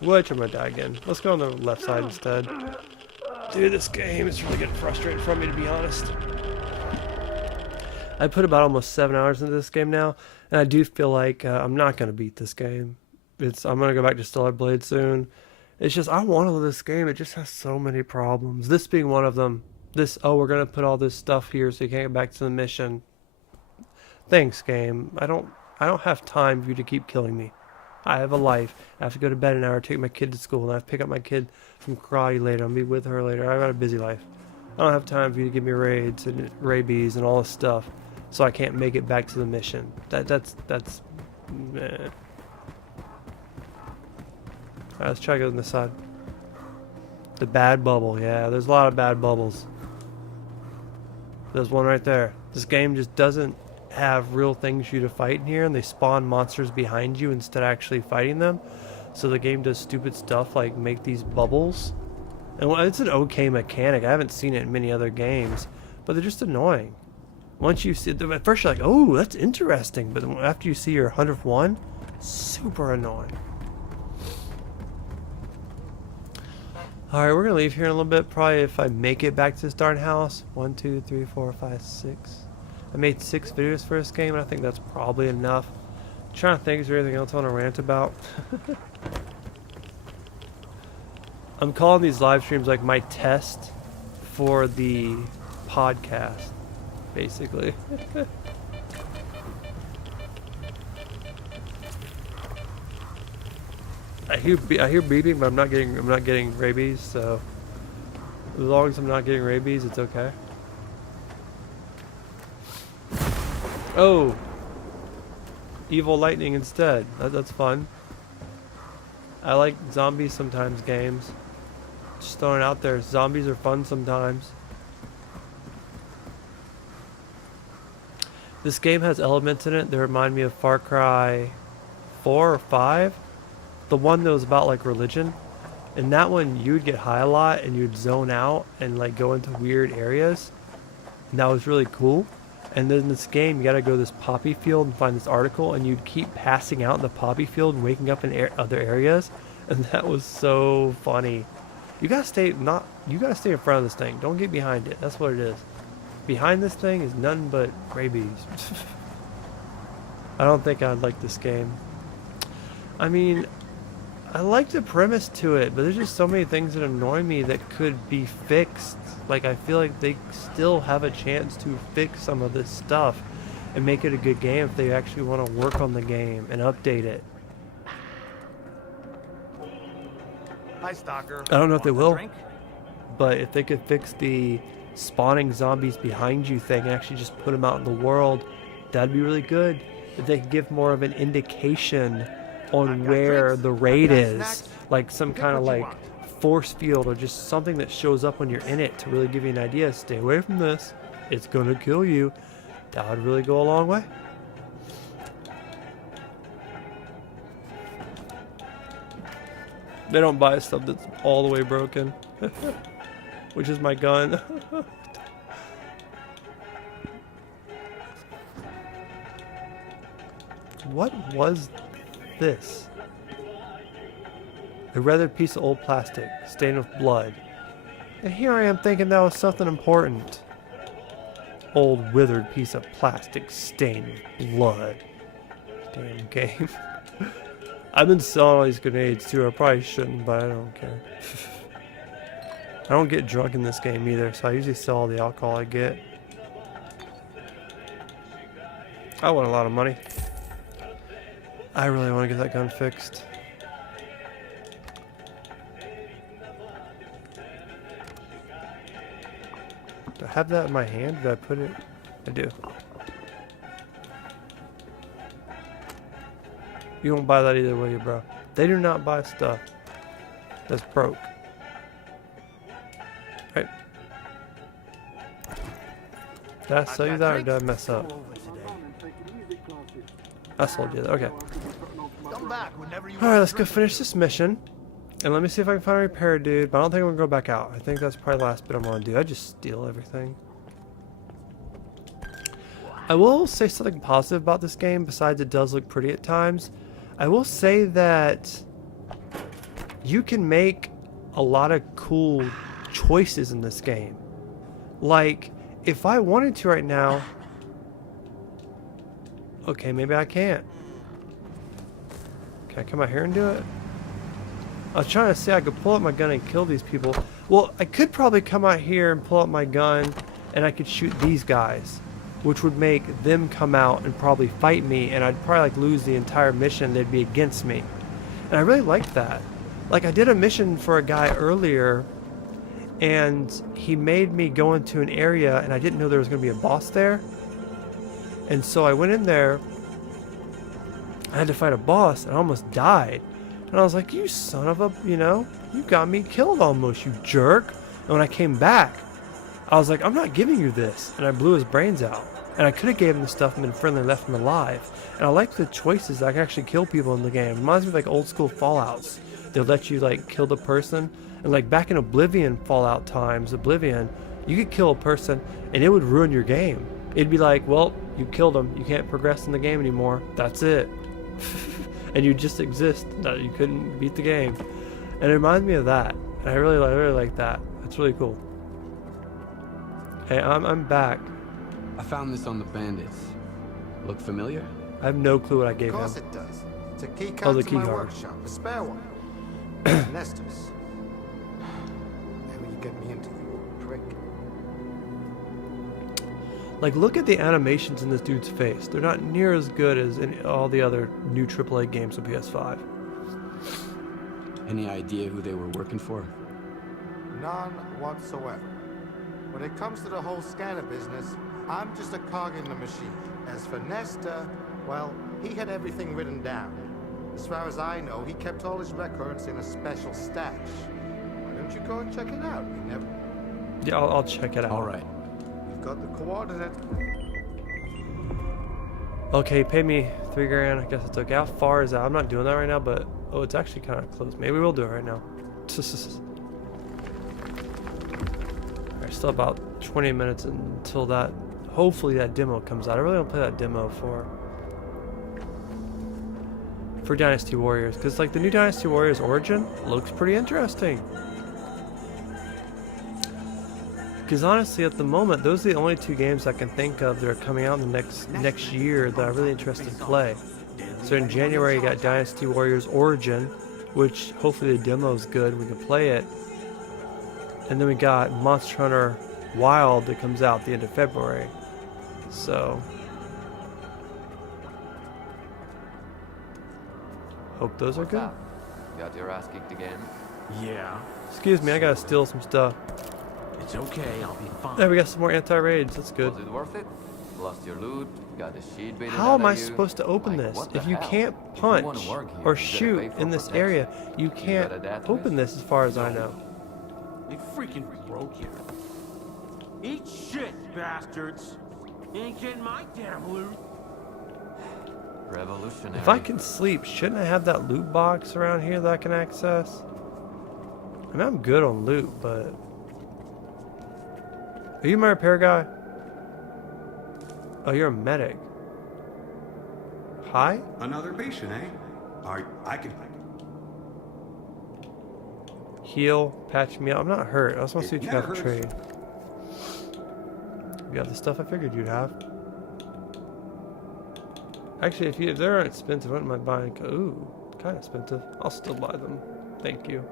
Which I'm gonna die again. Let's go on the left side instead. Dude, this game is really getting frustrating from me, to be honest. I put about almost 7 hours into this game now, and I do feel like I'm not gonna beat this game. I'm gonna go back to Stellar Blade soon. It's just I want to love this game. It just has so many problems. This being one of them. This, oh, we're gonna put all this stuff here so you can't get back to the mission. Thanks, game. I don't have time for you to keep killing me. I have a life. I have to go to bed an hour, take my kid to school, and I have to pick up my kid from karate later. I'll be with her later. I've got a busy life. I don't have time for you to give me raids and rabies and all this stuff, so I can't make it back to the mission. That's meh. Alright, let's try to go on this side. The bad bubble, yeah, there's a lot of bad bubbles. There's one right there. This game just doesn't have real things for you to fight in here, and they spawn monsters behind you instead of actually fighting them. So the game does stupid stuff like make these bubbles. And it's an okay mechanic. I haven't seen it in many other games, but they're just annoying. Once you see it, at first you're like, oh, that's interesting, but after you see your 100th one, super annoying. Alright, we're gonna leave here in a little bit. Probably if I make it back to this darn house. 1, 2, 3, 4, 5, 6. I made 6 videos for this game, and I think that's probably enough. I'm trying to think, is there anything else I want to rant about? I'm calling these live streams like my test for the podcast, basically. I hear beeping, but I'm not getting rabies, so as long as I'm not getting rabies, it's okay. Oh, evil lightning instead. That's fun. I like zombies sometimes. Games. Just throwing it out there. Zombies are fun sometimes. This game has elements in it that remind me of Far Cry 4 or 5. The one that was about like religion. In that one, you'd get high a lot and you'd zone out and like go into weird areas. And that was really cool. And then in this game, you gotta go to this poppy field and find this article, and you'd keep passing out in the poppy field and waking up in other areas. And that was so funny. You gotta stay in front of this thing. Don't get behind it. That's what it is. Behind this thing is nothing but rabies. I don't think I'd like this game. I mean, I like the premise to it, but there's just so many things that annoy me that could be fixed. Like, I feel like they still have a chance to fix some of this stuff and make it a good game if they actually want to work on the game and update it. Hi, Stalker. I don't know if they Want a will, drink? but if they could fix the spawning zombies behind you thing and actually just put them out in the world, that'd be really good. If they could give more of an indication on where the raid is, like some kind of like force field or just something that shows up when you're in it to really give you an idea. Stay away from this, it's gonna kill you. That would really go a long way. They don't buy stuff that's all the way broken, which is my gun. What was this? A weathered piece of old plastic, stained with blood. And here I am thinking that was something important. Old withered piece of plastic stained with blood. Damn game. I've been selling all these grenades too. I probably shouldn't, but I don't care. I don't get drunk in this game either, so I usually sell all the alcohol I get. I want a lot of money. I really want to get that gun fixed. Do I have that in my hand? Did I put it? I do. You won't buy that either, will you, bro? They do not buy stuff that's broke. Right? Did I sell you that or did I mess up? I sold you that. Okay. Alright, let's go finish this mission. And let me see if I can find a repair dude. But I don't think I'm going to go back out. I think that's probably the last bit I'm going to do. I just steal everything. I will say something positive about this game, besides it does look pretty at times. I will say that you can make a lot of cool choices in this game. Like, if I wanted to right now... Okay, maybe I can't. Can I come out here and do it? I was trying to say I could pull up my gun and kill these people. Well, I could probably come out here and pull up my gun and I could shoot these guys, which would make them come out and probably fight me, and I'd probably like lose the entire mission. They'd be against me. And I really liked that. Like, I did a mission for a guy earlier and he made me go into an area and I didn't know there was going to be a boss there. And so I went in there, I had to fight a boss and I almost died. And I was like, you son of a, you know, you got me killed almost, you jerk. And when I came back, I was like, I'm not giving you this. And I blew his brains out. And I could have gave him the stuff and been friendly and left him alive. And I like the choices that I can actually kill people in the game. It reminds me of like old school Fallouts. They'll let you like kill the person. And like back in Oblivion Fallout times, Oblivion, you could kill a person and it would ruin your game. It'd be like, well, you killed him. You can't progress in the game anymore. That's it. And you just exist. No, you couldn't beat the game. And it reminds me of that. And I really like that. It's really cool. Hey, I'm back. I found this on the bandits. Look familiar? I have no clue what I gave him. Of course it does. It's a key Oh, card the to key my card. workshop, a spare one. Nestor's. How you get me into the prick? Like, look at the animations in this dude's face. They're not near as good as in all the other new AAA games on PS5. Any idea who they were working for? None whatsoever. When it comes to the whole scanner business, I'm just a cog in the machine. As for Nestor, well, he had everything written down. As far as I know, he kept all his records in a special stash. Why don't you go and check it out? You never... Yeah, I'll check it out. All right. You've got the coordinates. Okay, pay me $3 grand. I guess it's okay. How far is that? I'm not doing that right now, but oh, it's actually kind of close. Maybe we'll do it right now. Alright, still about 20 minutes until that. Hopefully that demo comes out. I really want to play that demo for Dynasty Warriors, because like the new Dynasty Warriors Origin looks pretty interesting. Because honestly, at the moment, those are the only 2 games I can think of that are coming out in the next year that I'm really interested to play. So in January, you got Dynasty Warriors Origin, which hopefully the demo is good, we can play it. And then we got Monster Hunter Wild that comes out at the end of February. So hope those are good. Got your ass kicked again? Yeah. Excuse me, I gotta steal some stuff. It's okay, I'll be fine. There, we got some more anti-raids. That's good. Was it worth it? Lost your loot, got the sheet baited How out am I of you? supposed to open Like, this? what the If you hell? can't If you wanna punch work here, or you gotta shoot pay for in this protection. area, you can't got a database? open this as far as I know. They freaking broke here. Eat shit, bastards. You ain't getting my damn loot. Revolutionary. If I can sleep, shouldn't I have that loot box around here that I can access? I mean, I'm good on loot, but... Are you my repair guy? Oh, you're a medic. Hi? Another patient, eh? I can... Heal, patch me up. I'm not hurt. I just want to see It what you have never to hurts. trade. You got the stuff I figured you'd have. Actually, if they're expensive, I wouldn't mind buying. Ooh, kind of expensive. I'll still buy them. Thank you.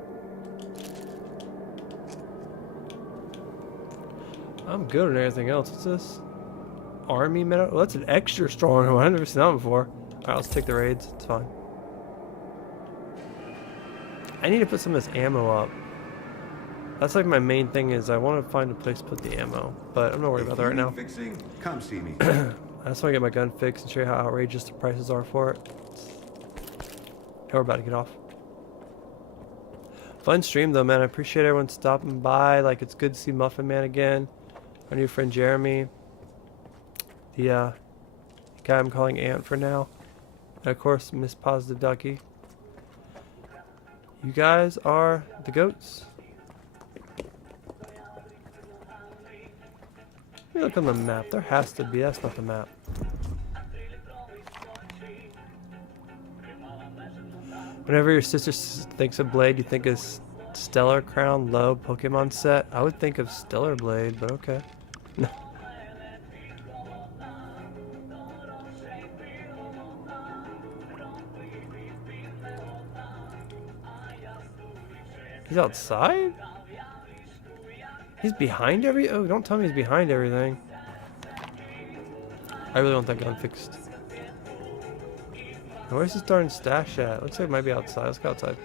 I'm good on everything else. What's this? Army medal? Well, that's an extra strong one. I've never seen that before. Alright, let's take the raids. It's fine. I need to put some of this ammo up. That's like my main thing is I want to find a place to put the ammo. But I'm not worried about that right now. Fixing? Come see me. I just want to get my gun fixed and show you how outrageous the prices are for it. Hey, we're about to get off. Fun stream though, man. I appreciate everyone stopping by. Like, it's good to see Muffin Man again. Our new friend Jeremy. The guy I'm calling Ant for now. And of course, Miss Positive Ducky. You guys are the goats. Let me look on the map. There has to be. That's not the map. Whenever your sister thinks of Blade, you think of Stellar Crown Low Pokemon set. I would think of Stellar Blade, but okay. He's outside? He's behind oh, don't tell me he's behind everything. I really want that gun fixed. Where's this darn stash at? Looks like it might be outside. Let's go outside.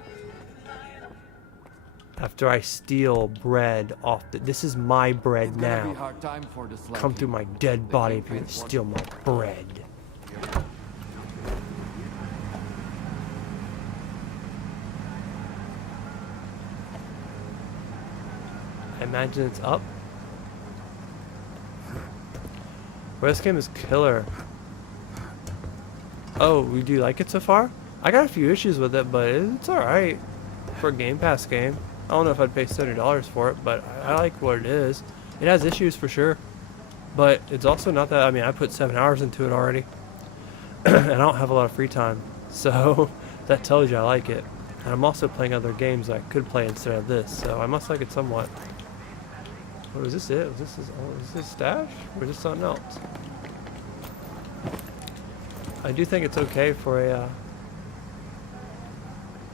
After I steal bread off the... This is my bread now. Come through my dead body if you steal my bread. I imagine it's up. Well, this game is killer. Oh, we do like it so far? I got a few issues with it, but it's alright for a Game Pass game. I don't know if I'd pay $70 for it, but I like what it is. It has issues for sure, but it's also not that... I mean, I put 7 hours into it already, and I don't have a lot of free time, so that tells you I like it. And I'm also playing other games that I could play instead of this, so I must like it somewhat. What is this? Is this stash, or is this something else? I do think it's okay for a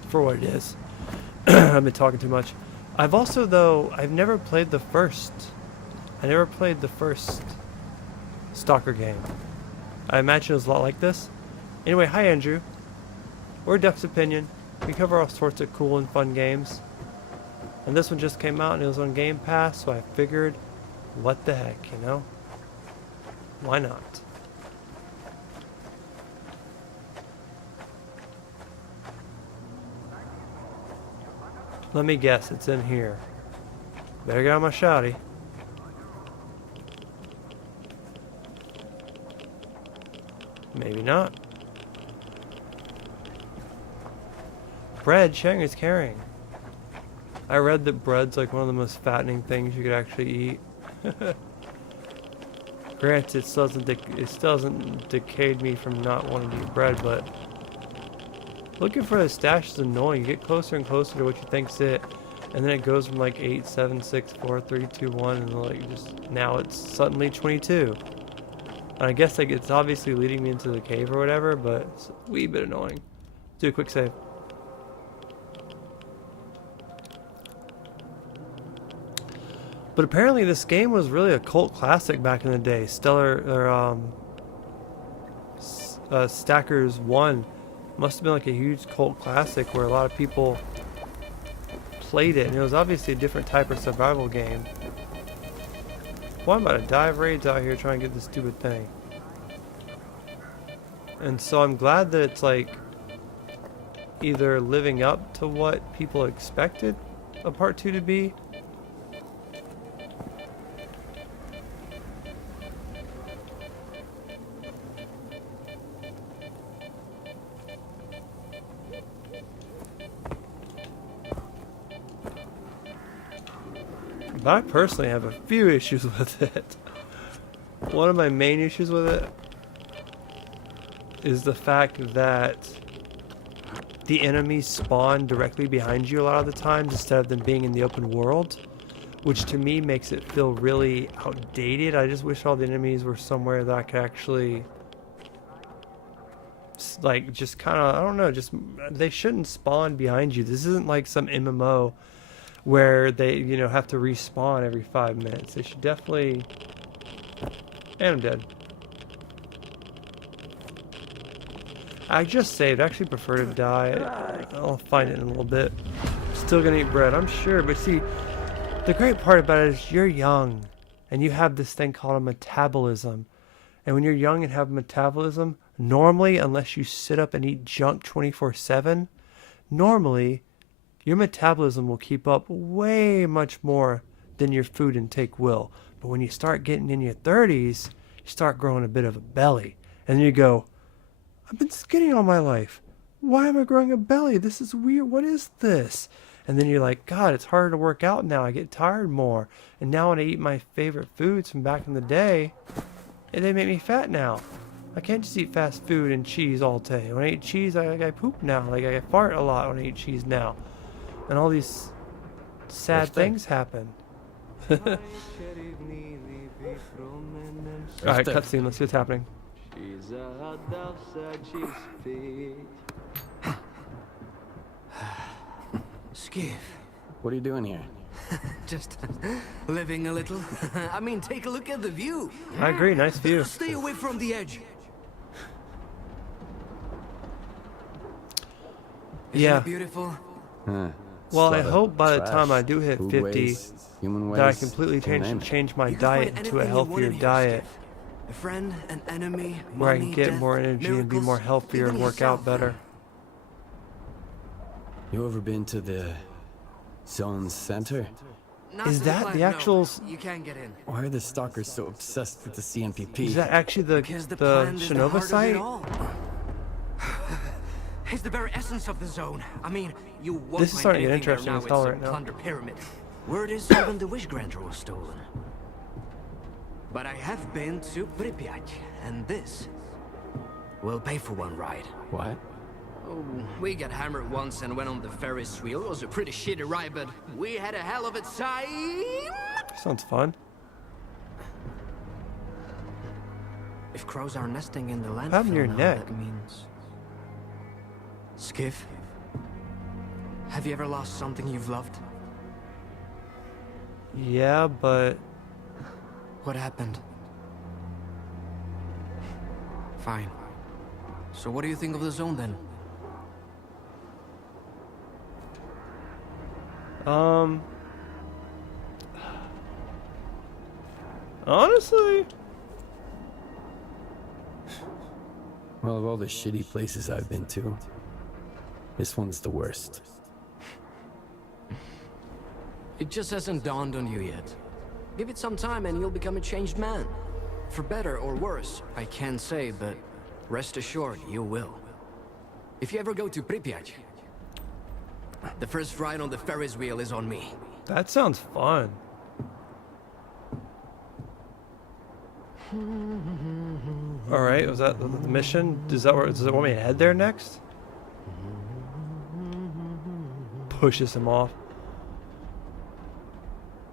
for what it is. I've been talking too much. I've also, though, I've never played the first. I never played the first Stalker game. I imagine it was a lot like this. Anyway, hi Andrew. We're Duck's Opinion. We cover all sorts of cool and fun games. And this one just came out and it was on Game Pass, so I figured, what the heck, you know? Why not? Let me guess, it's in here. Better get on my shouty. Maybe not. Bread, sharing is caring. I read that bread's like one of the most fattening things you could actually eat. Granted, it still hasn't decayed me from not wanting to eat bread, but looking for the stash is annoying. You get closer and closer to what you think's it, and then it goes from like 8, 7, 6, 4, 3, 2, 1, and like just now it's suddenly 22. And I guess like it's obviously leading me into the cave or whatever, but it's a wee bit annoying. Do a quick save. But apparently this game was really a cult classic back in the day. Stackers 1 must have been like a huge cult classic where a lot of people played it, and it was obviously a different type of survival game. Boy, I'm about to die of raids out here trying to get this stupid thing. And so I'm glad that it's like either living up to what people expected a part 2 to be, but I personally have a few issues with it. One of my main issues with it is the fact that the enemies spawn directly behind you a lot of the times instead of them being in the open world, which to me makes it feel really outdated. I just wish all the enemies were somewhere that I could actually like just kind of, I don't know, just they shouldn't spawn behind you. This isn't like some MMO where they, you know, have to respawn every 5 minutes. They should definitely... And I'm dead. I just saved. I actually prefer to die. I'll find it in a little bit. Still gonna eat bread, I'm sure. But see, the great part about it is you're young. And you have this thing called a metabolism. And when you're young and have metabolism, normally, unless you sit up and eat junk 24/7, normally... your metabolism will keep up way much more than your food intake will. But when you start getting in your 30s, you start growing a bit of a belly. And then you go, I've been skinny all my life. Why am I growing a belly? This is weird. What is this? And then you're like, God, it's harder to work out now. I get tired more. And now when I eat my favorite foods from back in the day, they make me fat now. I can't just eat fast food and cheese all day. When I eat cheese, I poop now. Like I fart a lot when I eat cheese now. And all these sad things happen. Alright, cutscene, let's see what's happening. Skiff. What are you doing here? Just living a little. I mean, take a look at the view. I agree, nice view. Stay away from the edge. Yeah. Isn't it beautiful? Well, I hope by the time I do hit 50 that I completely change my diet into a healthier diet. A friend, an enemy, where I can get more energy and be more healthier and work out better. You ever been to the zone center? Is that the actual... You can't get in. Why are the stalkers so obsessed with the CNPP? Is that actually the Chornobyl site? It's the very essence of the zone. I mean, you won't this is starting to get interesting now. as hell right now. Plunder pyramid. Word is even the wish granter was stolen. But I have been to Pripyat, and this will pay for one ride. What? Oh, we got hammered once and went on the Ferris wheel. It was a pretty shitty ride, but we had a hell of a time. Sounds fun. If crows are nesting in the landfill Have your now, neck. that means... Skiff, have you ever lost something you've loved? Yeah, but... What happened? Fine. So what do you think of the zone then? Honestly... Well, of all the shitty places I've been to, this one's the worst. It just hasn't dawned on you yet. Give it some time and you'll become a changed man. For better or worse, I can't say, but rest assured, you will. If you ever go to Pripyat, the first ride on the Ferris wheel is on me. That sounds fun. Alright, was that the mission? Does it want me to head there next? Pushes him off.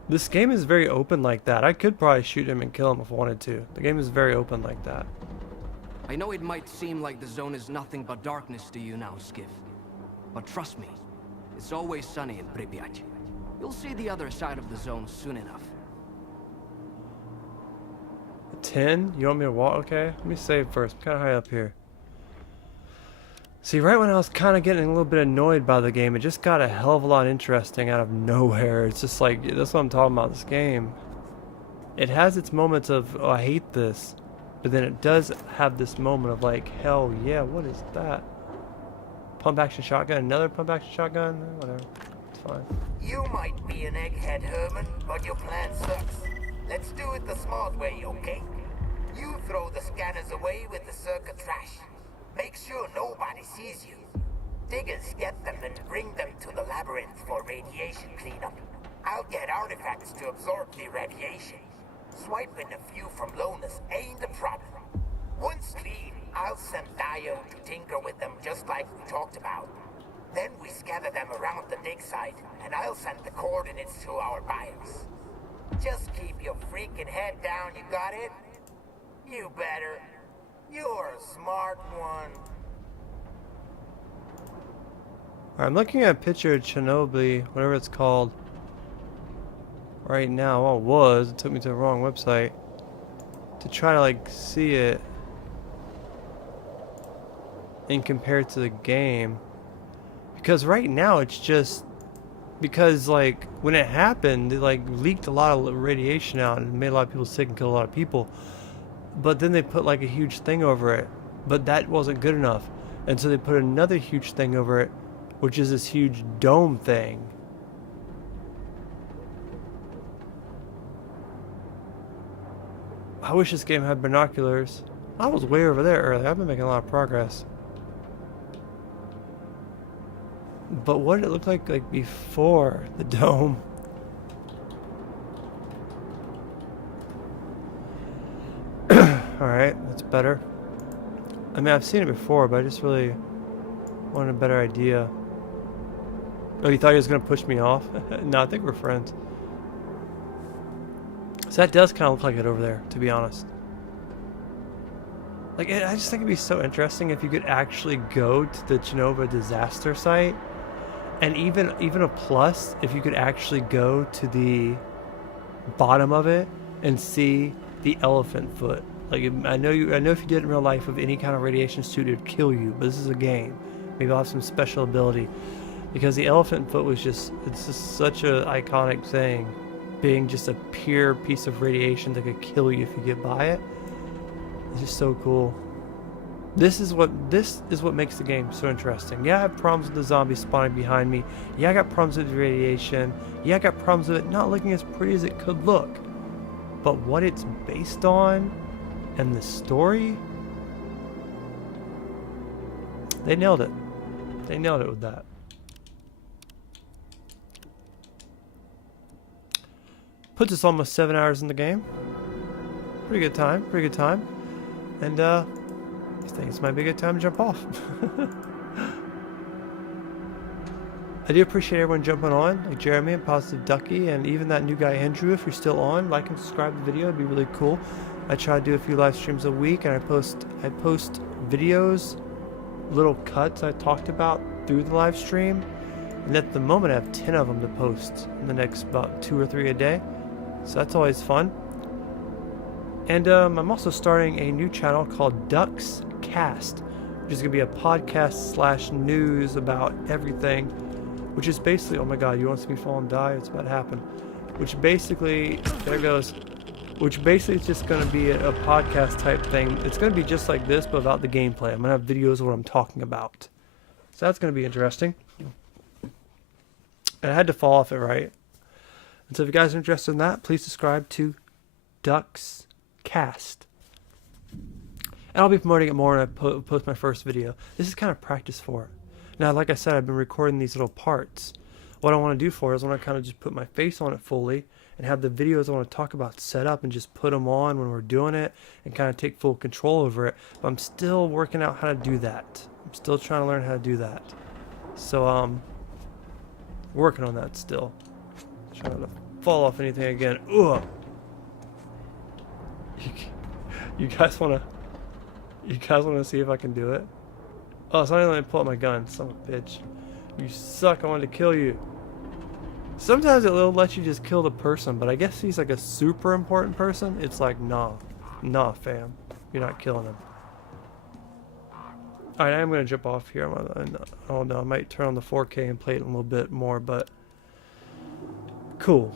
This game is very open like that. I could probably shoot him and kill him if I wanted to. The game is very open like that. I know it might seem like the zone is nothing but darkness to you now, Skiff. But trust me, it's always sunny in Pripyat. You'll see the other side of the zone soon enough. 10? You want me to walk? Okay, let me save first. I'm kind of high up here. See, right when I was kind of getting a little bit annoyed by the game, it just got a hell of a lot interesting out of nowhere. It's just like, that's what I'm talking about, this game. It has its moments of, oh, I hate this. But then it does have this moment of like, hell yeah, what is that? Pump action shotgun, another pump action shotgun? Whatever, it's fine. You might be an egghead, Herman, but your plan sucks. Let's do it the smart way, okay? You throw the scanners away with the circuit trash. Make sure nobody sees you. Diggers get them and bring them to the labyrinth for radiation cleanup. I'll get artifacts to absorb the radiation. Swiping a few from Lonus ain't a problem. Once clean, I'll send Dio to tinker with them just like we talked about. Then we scatter them around the dig site, and I'll send the coordinates to our buyers. Just keep your freaking head down, you got it? You better. You're a smart one. I'm looking at a picture of Chornobyl, whatever it's called, right now. Well, it was. It took me to the wrong website to try to like see it and compare it to the game. Because right now it's just because like when it happened, it like leaked a lot of radiation out and made a lot of people sick and killed a lot of people. But then they put like a huge thing over it, but that wasn't good enough, and so they put another huge thing over it, which is this huge dome thing. I wish this game had binoculars. I was way over there earlier. I've been making a lot of progress. But what did it look like before the dome? Alright, that's better. I mean, I've seen it before, but I just really wanted a better idea. Oh, you thought he was going to push me off? No, I think we're friends. So that does kind of look like it over there, to be honest. Like, I just think it'd be so interesting if you could actually go to the Chornobyl disaster site. And even a plus, if you could actually go to the bottom of it and see the elephant foot. Like, I know if you did it in real life with any kind of radiation suit, it would kill you. But this is a game. Maybe I'll have some special ability. Because the elephant foot was just, it's just such an iconic thing. Being just a pure piece of radiation that could kill you if you get by it. It's just so cool. This is what makes the game so interesting. Yeah, I have problems with the zombies spawning behind me. Yeah, I got problems with radiation. Yeah, I got problems with it not looking as pretty as it could look. But what it's based on and the story, they nailed it. They nailed it with that. Puts us almost 7 hours in the game. Pretty good time, pretty good time. And I think this might be a good time to jump off. I do appreciate everyone jumping on, like Jeremy and Positive Ducky, and even that new guy Andrew. If you're still on, like and subscribe to the video, it'd be really cool. I try to do a few live streams a week, and I post videos, little cuts I talked about through the live stream. And at the moment I have 10 of them to post in the next about 2 or 3 a day. So that's always fun. And I'm also starting a new channel called Ducks Cast, which is going to be a podcast / news about everything, which is basically, oh my god, you want to see me fall and die? It's about to happen. Which basically, there it goes. Which basically is just going to be a podcast type thing. It's going to be just like this, but without the gameplay. I'm going to have videos of what I'm talking about. So that's going to be interesting. And I had to fall off it, right? And so if you guys are interested in that, please subscribe to Ducks Cast. And I'll be promoting it more when I post my first video. This is kind of practice for it. Now, like I said, I've been recording these little parts. What I want to do for it is I want to kind of just put my face on it fully and have the videos I want to talk about set up and just put them on when we're doing it and kind of take full control over it. But I'm still working out how to do that. I'm still trying to learn how to do that. So, working on that still. Trying to fall off anything again. Ugh. You guys wanna see if I can do it? Oh, it's not even letting me pull out my gun. Son of a bitch. You suck. I wanted to kill you. Sometimes it'll let you just kill the person, but I guess he's like a super important person. It's like, nah, fam, you're not killing him. Alright, I'm gonna jump off here. Oh no, I might turn on the 4K and play it a little bit more, but cool.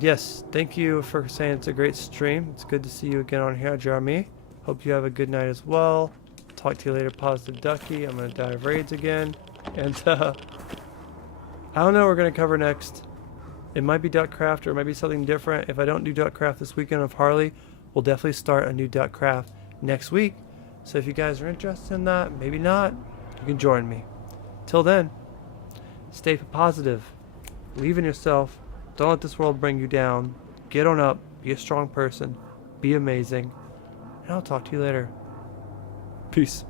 Yes, thank you for saying it's a great stream. It's good to see you again on here, Jeremy. Hope you have a good night as well. Talk to you later, Positive Ducky. I'm gonna die of raids again, and I don't know what we're gonna cover next. It might be Duckcraft or it might be something different. If I don't do Duckcraft this weekend of Harley, we'll definitely start a new Duckcraft next week. So if you guys are interested in that, maybe not, you can join me. Till then, stay positive. Believe in yourself. Don't let this world bring you down. Get on up. Be a strong person. Be amazing. And I'll talk to you later. Peace.